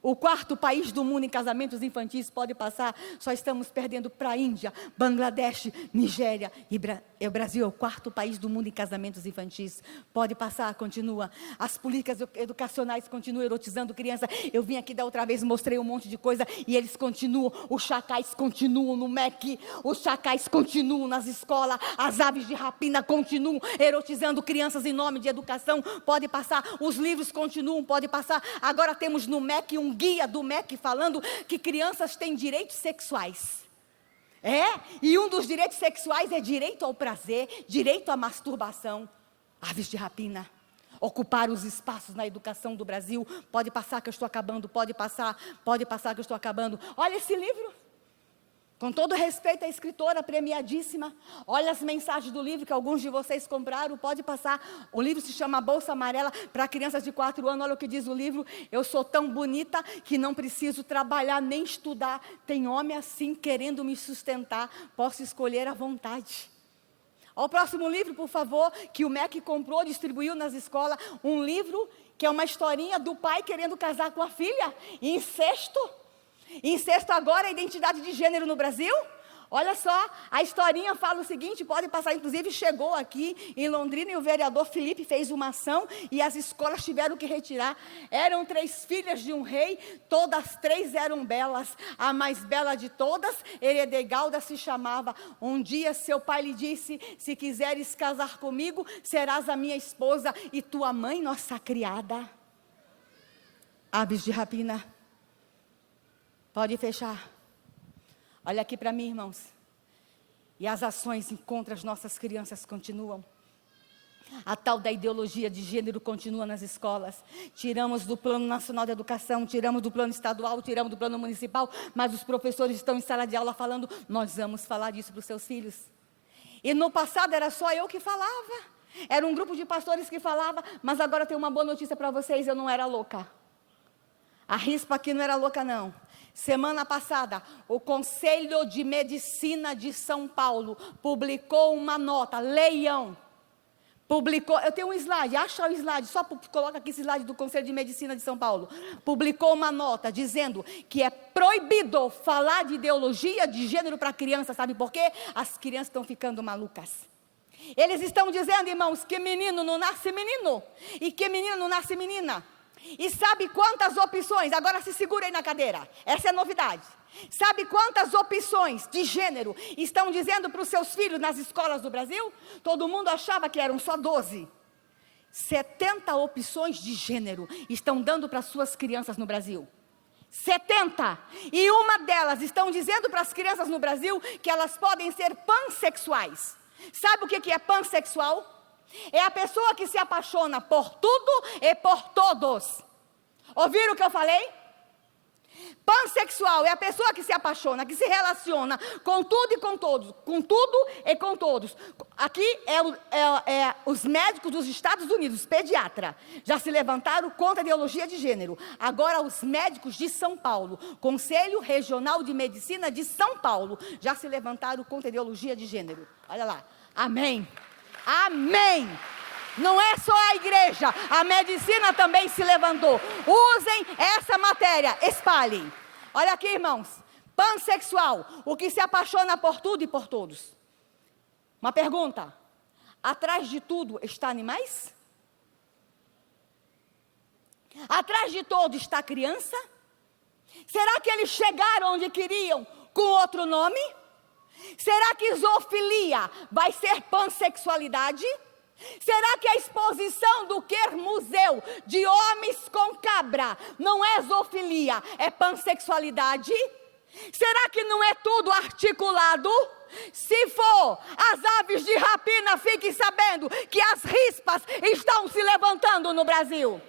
O 4º país do mundo em casamentos infantis, pode passar. Só estamos perdendo para a Índia, Bangladesh, Nigéria e o Brasil é o 4º país do mundo em casamentos infantis. Pode passar, continua. As políticas educacionais continuam erotizando criança. Eu vim aqui da outra vez, mostrei um monte de coisa e eles continuam. Os chacais continuam no MEC, os chacais continuam nas escolas, as aves de rapina continuam erotizando crianças em nome de educação. Pode passar. Os livros continuam, pode passar. Agora temos no MEC um guia do MEC falando que crianças têm direitos sexuais. E um dos direitos sexuais é direito ao prazer, direito à masturbação. Aves de rapina, ocupar os espaços na educação do Brasil. Pode passar que eu estou acabando, pode passar que eu estou acabando. Olha esse livro. Com todo respeito à escritora premiadíssima, olha as mensagens do livro que alguns de vocês compraram, pode passar. O livro se chama Bolsa Amarela para crianças de 4 anos, olha o que diz o livro. Eu sou tão bonita que não preciso trabalhar nem estudar. Tem homem assim querendo me sustentar, posso escolher à vontade. Olha o próximo livro, por favor, que o MEC comprou, distribuiu nas escolas. Um livro que é uma historinha do pai querendo casar com a filha, incesto. Incesto agora é identidade de gênero no Brasil? Olha só, a historinha fala o seguinte, pode passar, inclusive chegou aqui em Londrina e o vereador Felipe fez uma ação e as escolas tiveram que retirar. Eram 3 filhas de um rei, todas 3 eram belas. A mais bela de todas, Heredegalda, se chamava. Um dia seu pai lhe disse: se quiseres casar comigo, serás a minha esposa e tua mãe nossa criada. Aves de rapina. Pode fechar. Olha aqui para mim, irmãos. E as ações contra as nossas crianças continuam. A tal da ideologia de gênero continua nas escolas. Tiramos do Plano Nacional de Educação, tiramos do Plano Estadual, tiramos do Plano Municipal, mas os professores estão em sala de aula falando: nós vamos falar disso para os seus filhos. E no passado era só eu que falava. Era um grupo de pastores que falava, mas agora tem uma boa notícia para vocês: eu não era louca. A rispa aqui não era louca, não. Semana passada, o Conselho de Medicina de São Paulo publicou uma nota, leiam, publicou, eu tenho um slide, acha o slide, só coloca aqui esse slide do Conselho de Medicina de São Paulo, publicou uma nota dizendo que é proibido falar de ideologia de gênero para criança, sabe por quê? As crianças estão ficando malucas. Eles estão dizendo, irmãos, que menino não nasce menino, e que menina não nasce menina. E sabe quantas opções, agora se segura aí na cadeira, essa é a novidade. Sabe quantas opções de gênero estão dizendo para os seus filhos nas escolas do Brasil? Todo mundo achava que eram só 12. 70 opções de gênero estão dando para suas crianças no Brasil. 70. E uma delas estão dizendo para as crianças no Brasil que elas podem ser pansexuais. Sabe o que é pansexual? É a pessoa que se apaixona por tudo e por todos. Ouviram o que eu falei? Pansexual é a pessoa que se apaixona, que se relaciona com tudo e com todos. Com tudo e com todos. Aqui os médicos dos Estados Unidos, pediatra, já se levantaram contra a ideologia de gênero. Agora os médicos de São Paulo, Conselho Regional de Medicina de São Paulo, já se levantaram contra a ideologia de gênero. Olha lá. Amém. Amém. Não é só a igreja, a medicina também se levantou. Usem essa matéria, espalhem. Olha aqui, irmãos. Pansexual, o que se apaixona por tudo e por todos. Uma pergunta: atrás de tudo está animais? Atrás de todo está criança? Será que eles chegaram onde queriam com outro nome? Será que zoofilia vai ser pansexualidade? Será que a exposição do Quer Museu de homens com cabra não é zoofilia, é pansexualidade? Será que não é tudo articulado? Se for as aves de rapina, fiquem sabendo que as rispas estão se levantando no Brasil.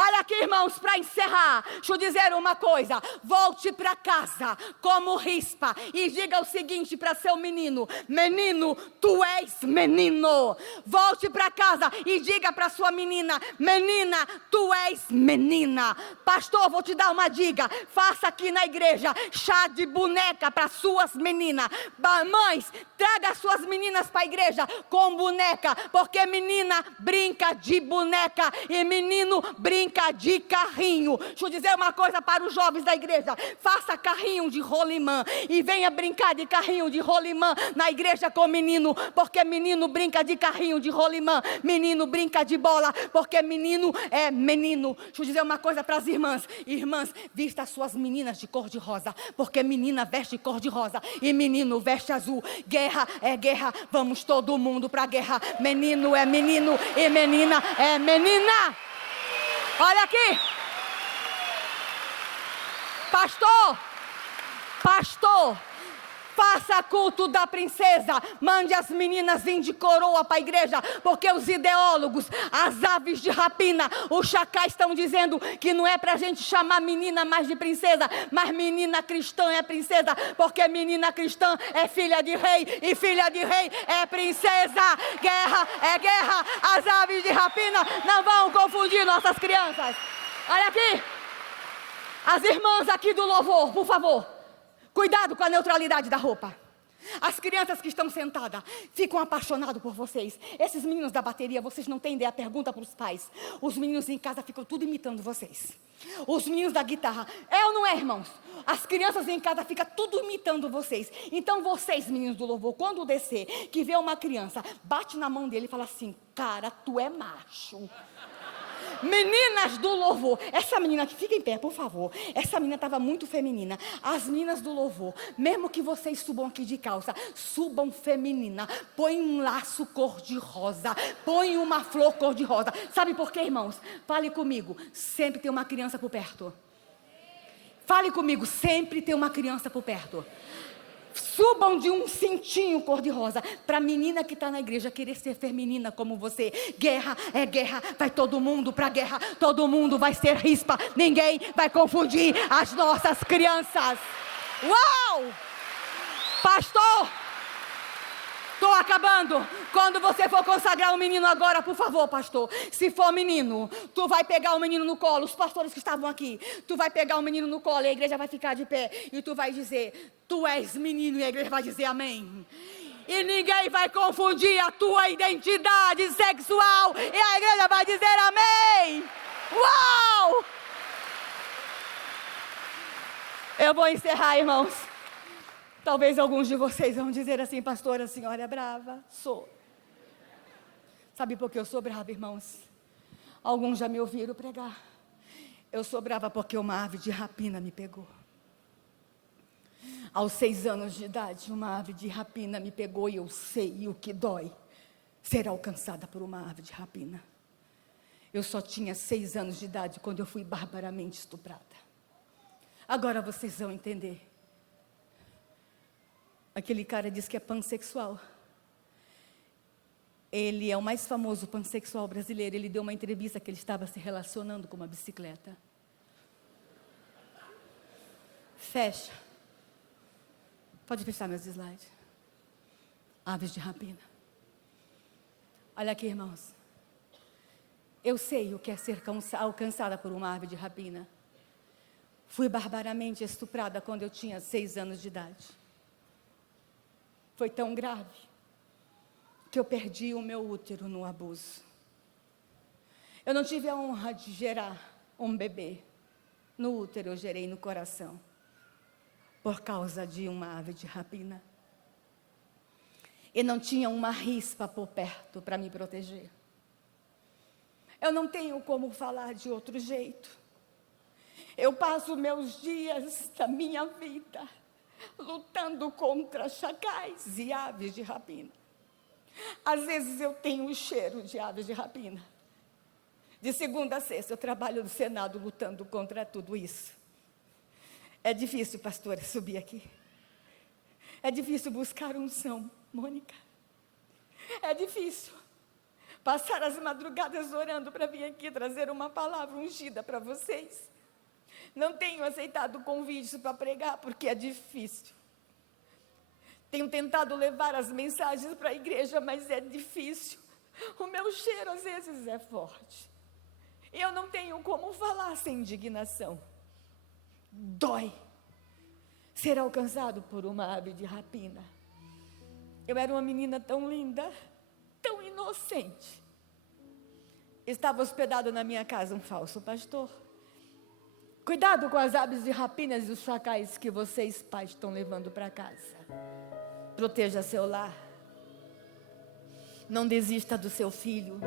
Olha aqui, irmãos, para encerrar, deixa eu dizer uma coisa. Volte para casa como rispa e diga o seguinte para seu menino: menino, tu és menino. Volte para casa e diga para sua menina: menina, tu és menina. Pastor, vou te dar uma dica. Faça aqui na igreja chá de boneca para suas meninas. Mães, traga suas meninas para a igreja com boneca, porque menina brinca de boneca e menino brinca de carrinho. Deixa eu dizer uma coisa para os jovens da igreja: faça carrinho de rolimã e venha brincar de carrinho de rolimã na igreja com menino, porque menino brinca de carrinho de rolimã, menino brinca de bola, porque menino é menino. Deixa eu dizer uma coisa para as irmãs: irmãs, vista as suas meninas de cor de rosa, porque menina veste cor de rosa e menino veste azul. Guerra é guerra, vamos todo mundo para a guerra. Menino é menino e menina é menina. Olha aqui, pastor, faça culto da princesa, mande as meninas vir de coroa para a igreja, porque os ideólogos, as aves de rapina, os chacais estão dizendo que não é para a gente chamar menina mais de princesa, mas menina cristã é princesa, porque menina cristã é filha de rei, e filha de rei é princesa. Guerra é guerra, as aves de rapina não vão confundir nossas crianças. Olha aqui, as irmãs aqui do louvor, por favor, cuidado com a neutralidade da roupa. As crianças que estão sentadas ficam apaixonadas por vocês. Esses meninos da bateria, vocês não têm ideia, pergunta para os pais. Os meninos em casa ficam tudo imitando vocês. Os meninos da guitarra, é ou não é, irmãos? As crianças em casa ficam tudo imitando vocês. Então vocês, meninos do louvor, quando descer, que vê uma criança, bate na mão dele e fala assim: cara, tu é macho. Meninas do louvor, essa menina aqui, fica em pé, por favor. Essa menina estava muito feminina. As meninas do louvor, mesmo que vocês subam aqui de calça, subam feminina. Põe um laço cor-de-rosa, põe uma flor cor-de-rosa. Sabe por quê, irmãos? Fale comigo, sempre tem uma criança por perto. Fale comigo, sempre tem uma criança por perto. Subam de um cintinho cor-de-rosa para a menina que está na igreja querer ser feminina como você. Guerra é guerra, vai todo mundo para a guerra, todo mundo vai ser rispa, ninguém vai confundir as nossas crianças. Uau! Pastor, estou acabando. Quando você for consagrar um menino agora, por favor, pastor, se for menino, tu vai pegar o menino no colo. Os pastores que estavam aqui, tu vai pegar o menino no colo e a igreja vai ficar de pé. E tu vai dizer: tu és menino, e a igreja vai dizer amém. E ninguém vai confundir a tua identidade sexual, e a igreja vai dizer amém. Uau! Eu vou encerrar, irmãos. Talvez alguns de vocês vão dizer assim: pastora, a senhora é brava. Sou. Sabe por que eu sou brava, irmãos? Alguns já me ouviram pregar. Eu sou brava porque uma ave de rapina me pegou. Aos 6 anos de idade, uma ave de rapina me pegou, e eu sei o que dói ser alcançada por uma ave de rapina. Eu só tinha 6 anos de idade quando eu fui barbaramente estuprada. Agora vocês vão entender. Aquele cara diz que é pansexual. Ele é o mais famoso pansexual brasileiro. Ele deu uma entrevista que ele estava se relacionando com uma bicicleta. Fecha. Pode fechar meus slides. Aves de rapina. Olha aqui, irmãos. Eu sei o que é ser alcançada por uma ave de rapina. Fui barbaramente estuprada quando eu tinha 6 anos de idade. Foi tão grave que eu perdi o meu útero no abuso. Eu não tive a honra de gerar um bebê. No útero eu gerei no coração, por causa de uma ave de rapina. E não tinha uma rispa por perto para me proteger. Eu não tenho como falar de outro jeito. Eu passo meus dias da minha vida lutando contra chacais e aves de rapina. Às vezes eu tenho o cheiro de aves de rapina. De segunda a sexta eu trabalho no Senado lutando contra tudo isso. É difícil, pastora, subir aqui. É difícil buscar unção, Mônica. É difícil passar as madrugadas orando para vir aqui trazer uma palavra ungida para vocês. Não tenho aceitado convites para pregar porque é difícil. Tenho tentado levar as mensagens para a igreja, mas é difícil. O meu cheiro às vezes é forte. E eu não tenho como falar sem indignação. Dói ser alcançado por uma ave de rapina. Eu era uma menina tão linda, tão inocente. Estava hospedado na minha casa um falso pastor. Cuidado com as aves de rapinas e os chacais que vocês, pais, estão levando para casa. Proteja seu lar. Não desista do seu filho.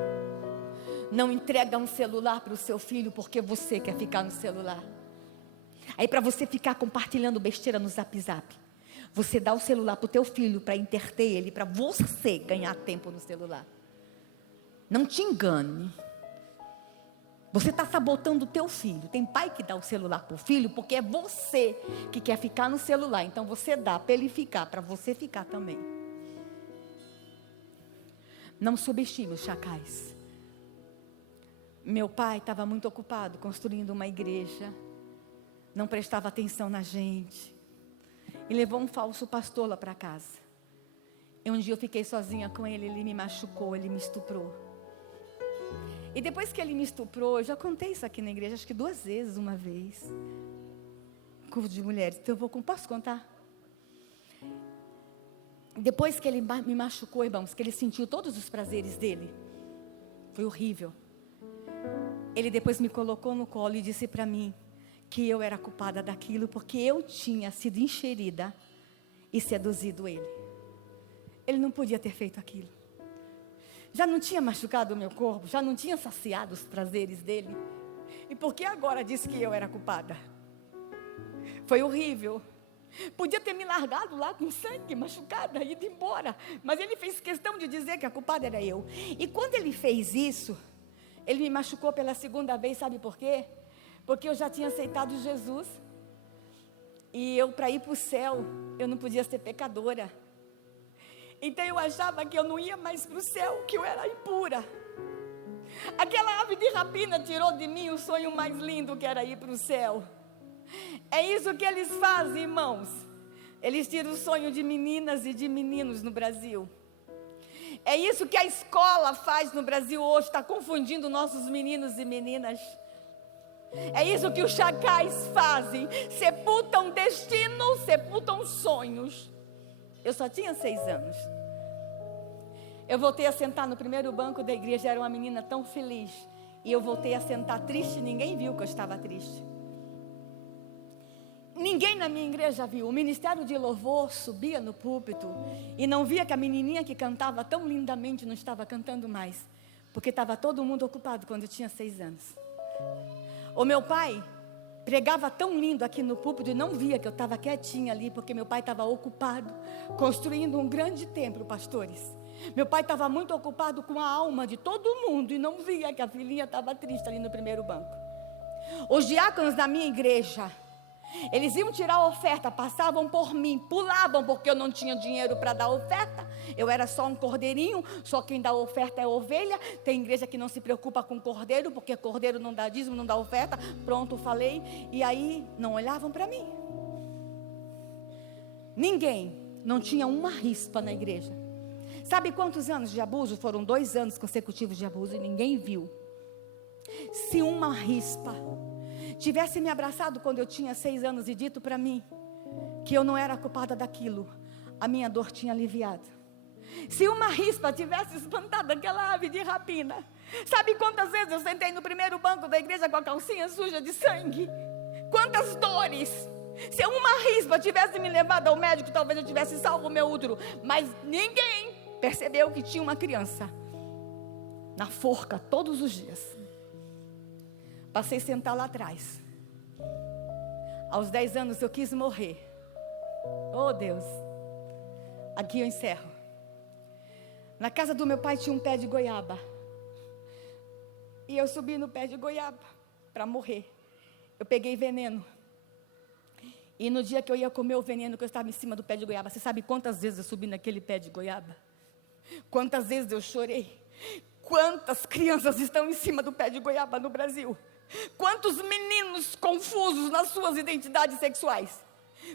Não entrega um celular para o seu filho porque você quer ficar no celular. Aí para você ficar compartilhando besteira no Zap Zap, você dá o celular para o teu filho para entreter ele, para você ganhar tempo no celular. Não te engane. Você está sabotando o teu filho. Tem pai que dá o celular para o filho porque é você que quer ficar no celular. Então você dá para ele ficar, para você ficar também. Não subestime os chacais. Meu pai estava muito ocupado construindo uma igreja. Não prestava atenção na gente. E levou um falso pastor lá para casa. E um dia eu fiquei sozinha com ele. Ele me machucou, ele me estuprou. E depois que ele me estuprou, eu já contei isso aqui na igreja, acho que 2 vezes, uma vez. Culto de mulheres, então posso contar? Depois que ele me machucou, irmãos, que ele sentiu todos os prazeres dele, foi horrível. Ele depois me colocou no colo e disse para mim que eu era culpada daquilo, porque eu tinha sido enxerida e seduzido ele. Ele não podia ter feito aquilo. Já não tinha machucado o meu corpo, já não tinha saciado os prazeres dele. E por que agora disse que eu era culpada? Foi horrível. Podia ter me largado lá com sangue, machucada, ido embora. Mas ele fez questão de dizer que a culpada era eu. E quando ele fez isso, ele me machucou pela 2ª vez, sabe por quê? Porque eu já tinha aceitado Jesus. E eu, para ir para o céu, eu não podia ser pecadora. Então eu achava que eu não ia mais para o céu, que eu era impura. Aquela ave de rapina tirou de mim o sonho mais lindo, que era ir para o céu. É isso que eles fazem, irmãos. Eles tiram o sonho de meninas e de meninos no Brasil. É isso que a escola faz no Brasil hoje, está confundindo nossos meninos e meninas. É isso que os chacais fazem, sepultam destinos, sepultam sonhos. Eu só tinha 6 anos. Eu voltei a sentar no primeiro banco da igreja, era uma menina tão feliz. E eu voltei a sentar triste, ninguém viu que eu estava triste. Ninguém na minha igreja viu. O ministério de louvor subia no púlpito e não via que a menininha que cantava tão lindamente não estava cantando mais. Porque estava todo mundo ocupado quando eu tinha 6 anos. O meu pai pregava tão lindo aqui no púlpito e não via que eu estava quietinha ali, porque meu pai estava ocupado construindo um grande templo, pastores. Meu pai estava muito ocupado com a alma de todo mundo e não via que a filhinha estava triste ali no primeiro banco. Os diáconos da minha igreja, eles iam tirar a oferta, passavam por mim, pulavam porque eu não tinha dinheiro para dar oferta. Eu era só um cordeirinho, só quem dá oferta é ovelha. Tem igreja que não se preocupa com cordeiro, porque cordeiro não dá dízimo, não dá oferta. Pronto, falei. E aí não olhavam para mim. Ninguém, não tinha uma rispa na igreja. Sabe quantos anos de abuso? Foram 2 anos consecutivos de abuso e ninguém viu. Se uma rispa tivesse me abraçado quando eu tinha 6 anos e dito para mim que eu não era culpada daquilo, a minha dor tinha aliviado. Se uma rispa tivesse espantado aquela ave de rapina, sabe quantas vezes eu sentei no primeiro banco da igreja com a calcinha suja de sangue? Quantas dores! Se uma rispa tivesse me levado ao médico, talvez eu tivesse salvo o meu útero. Mas ninguém percebeu que tinha uma criança na forca todos os dias. Passei a sentar lá atrás. Aos 10 anos eu quis morrer. Oh Deus. Aqui eu encerro. Na casa do meu pai tinha um pé de goiaba. E eu subi no pé de goiaba para morrer. Eu peguei veneno. E no dia que eu ia comer o veneno, que eu estava em cima do pé de goiaba, você sabe quantas vezes eu subi naquele pé de goiaba? Quantas vezes eu chorei? Quantas crianças estão em cima do pé de goiaba no Brasil? Quantos meninos confusos nas suas identidades sexuais?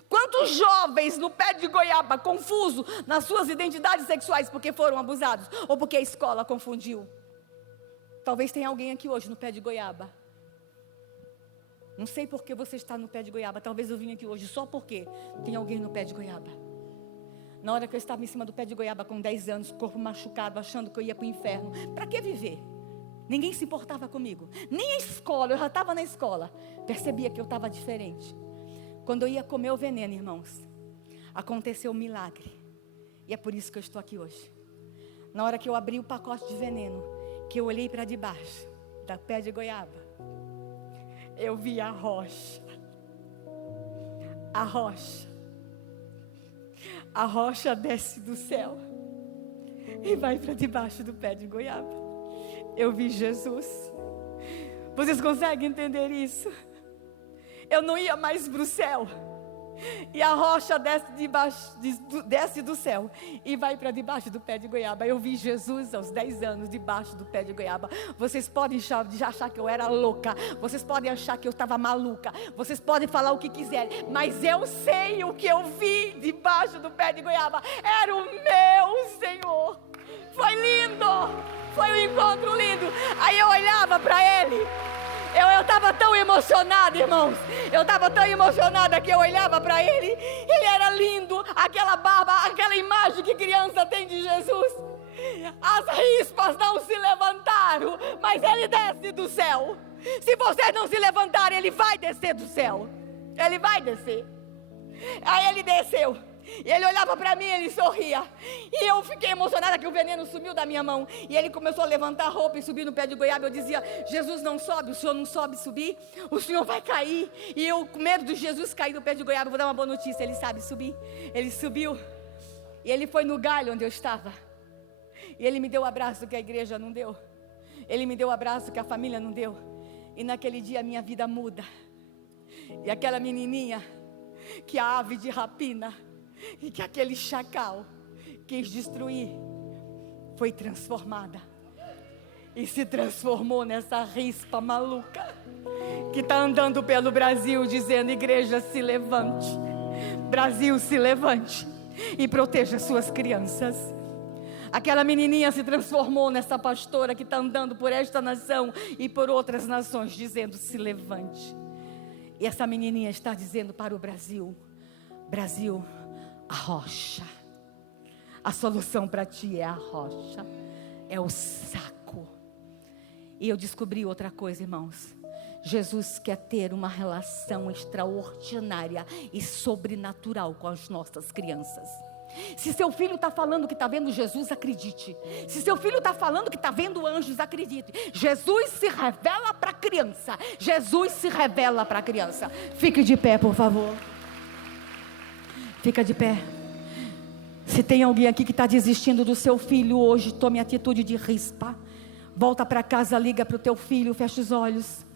Quantos jovens no pé de goiaba confusos nas suas identidades sexuais porque foram abusados ou porque a escola confundiu? Talvez tenha alguém aqui hoje no pé de goiaba. Não sei por que você está no pé de goiaba. Talvez eu vim aqui hoje só porque tem alguém no pé de goiaba. Na hora que eu estava em cima do pé de goiaba com 10 anos, corpo machucado, achando que eu ia para o inferno. Para que viver? Ninguém se importava comigo. Nem a escola, eu já estava na escola. Percebia que eu estava diferente. Quando eu ia comer o veneno, irmãos, aconteceu um milagre. E é por isso que eu estou aqui hoje. Na hora que eu abri o pacote de veneno, que eu olhei para debaixo da pé de goiaba, eu vi a rocha. A rocha. A rocha desce do céu e vai para debaixo do pé de goiaba. Eu vi Jesus. Vocês conseguem entender isso? Eu não ia mais para o céu. E a rocha desce do céu e vai para debaixo do pé de goiaba. Eu vi Jesus aos 10 anos debaixo do pé de goiaba. Vocês podem achar que eu era louca. Vocês podem achar que eu estava maluca. Vocês podem falar o que quiserem. Mas eu sei o que eu vi debaixo do pé de goiaba. Era o meu Senhor. Foi lindo. Foi um encontro lindo. Aí eu olhava para Ele. Eu estava tão emocionada, irmãos. Eu estava tão emocionada que eu olhava para Ele. Ele era lindo. Aquela barba, aquela imagem que criança tem de Jesus. As rispas não se levantaram, mas Ele desce do céu. Se vocês não se levantarem, Ele vai descer do céu. Ele vai descer. Aí Ele desceu. E Ele olhava para mim, Ele sorria. E eu fiquei emocionada que o veneno sumiu da minha mão. E Ele começou a levantar a roupa e subir no pé de goiaba. Eu dizia: Jesus não sobe, o Senhor não sobe subir. O Senhor vai cair. E eu com medo de Jesus cair no pé de goiaba, vou dar uma boa notícia: Ele sabe subir. Ele subiu. E Ele foi no galho onde eu estava. E Ele me deu o abraço que a igreja não deu. Ele me deu o abraço que a família não deu. E naquele dia a minha vida muda. E aquela menininha, que a ave de rapina e que aquele chacal quis destruir, foi transformada e se transformou nessa rispa maluca que está andando pelo Brasil dizendo: igreja, se levante, Brasil, se levante e proteja suas crianças. Aquela menininha se transformou nessa pastora que está andando por esta nação e por outras nações dizendo: se levante. E essa menininha está dizendo para o Brasil: Brasil, a rocha. A solução para ti é a rocha, é o saco. E eu descobri outra coisa, irmãos. Jesus quer ter uma relação extraordinária e sobrenatural com as nossas crianças. Se seu filho está falando que está vendo Jesus, acredite. Se seu filho está falando que está vendo anjos, acredite. Jesus se revela para a criança. Jesus se revela para a criança. Fique de pé, por favor. Fica de pé. Se tem alguém aqui que está desistindo do seu filho hoje, tome atitude de rispa. Volta para casa, liga para o teu filho, fecha os olhos.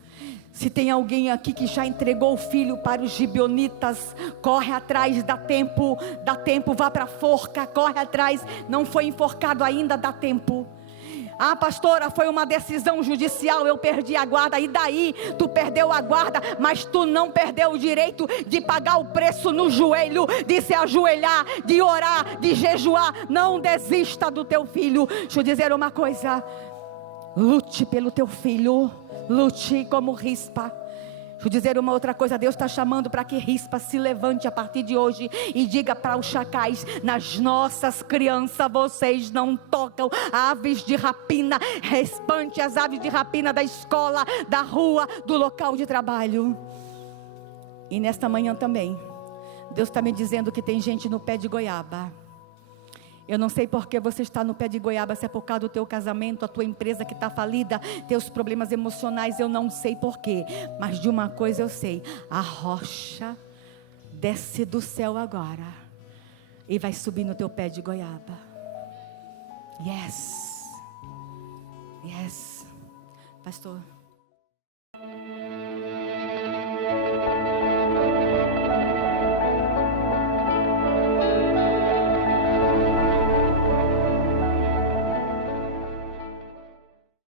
Se tem alguém aqui que já entregou o filho para os gibeonitas, corre atrás, dá tempo, vá para a forca, corre atrás. Não foi enforcado ainda, dá tempo. Ah, pastora, foi uma decisão judicial, eu perdi a guarda. E daí? Tu perdeu a guarda, mas tu não perdeu o direito de pagar o preço no joelho, de se ajoelhar, de orar, de jejuar. Não desista do teu filho. Deixa eu dizer uma coisa: lute pelo teu filho, lute como rispa. Deixa eu dizer uma outra coisa: Deus está chamando para que rispa se levante a partir de hoje e diga para os chacais: nas nossas crianças vocês não tocam. Aves de rapina, espante as aves de rapina da escola, da rua, do local de trabalho. E nesta manhã também, Deus está me dizendo que tem gente no pé de goiaba. Eu não sei por que você está no pé de goiaba, se é por causa do teu casamento, a tua empresa que está falida, teus problemas emocionais, eu não sei por quê. Mas de uma coisa eu sei: a rocha desce do céu agora e vai subir no teu pé de goiaba. Yes. Yes. Pastor.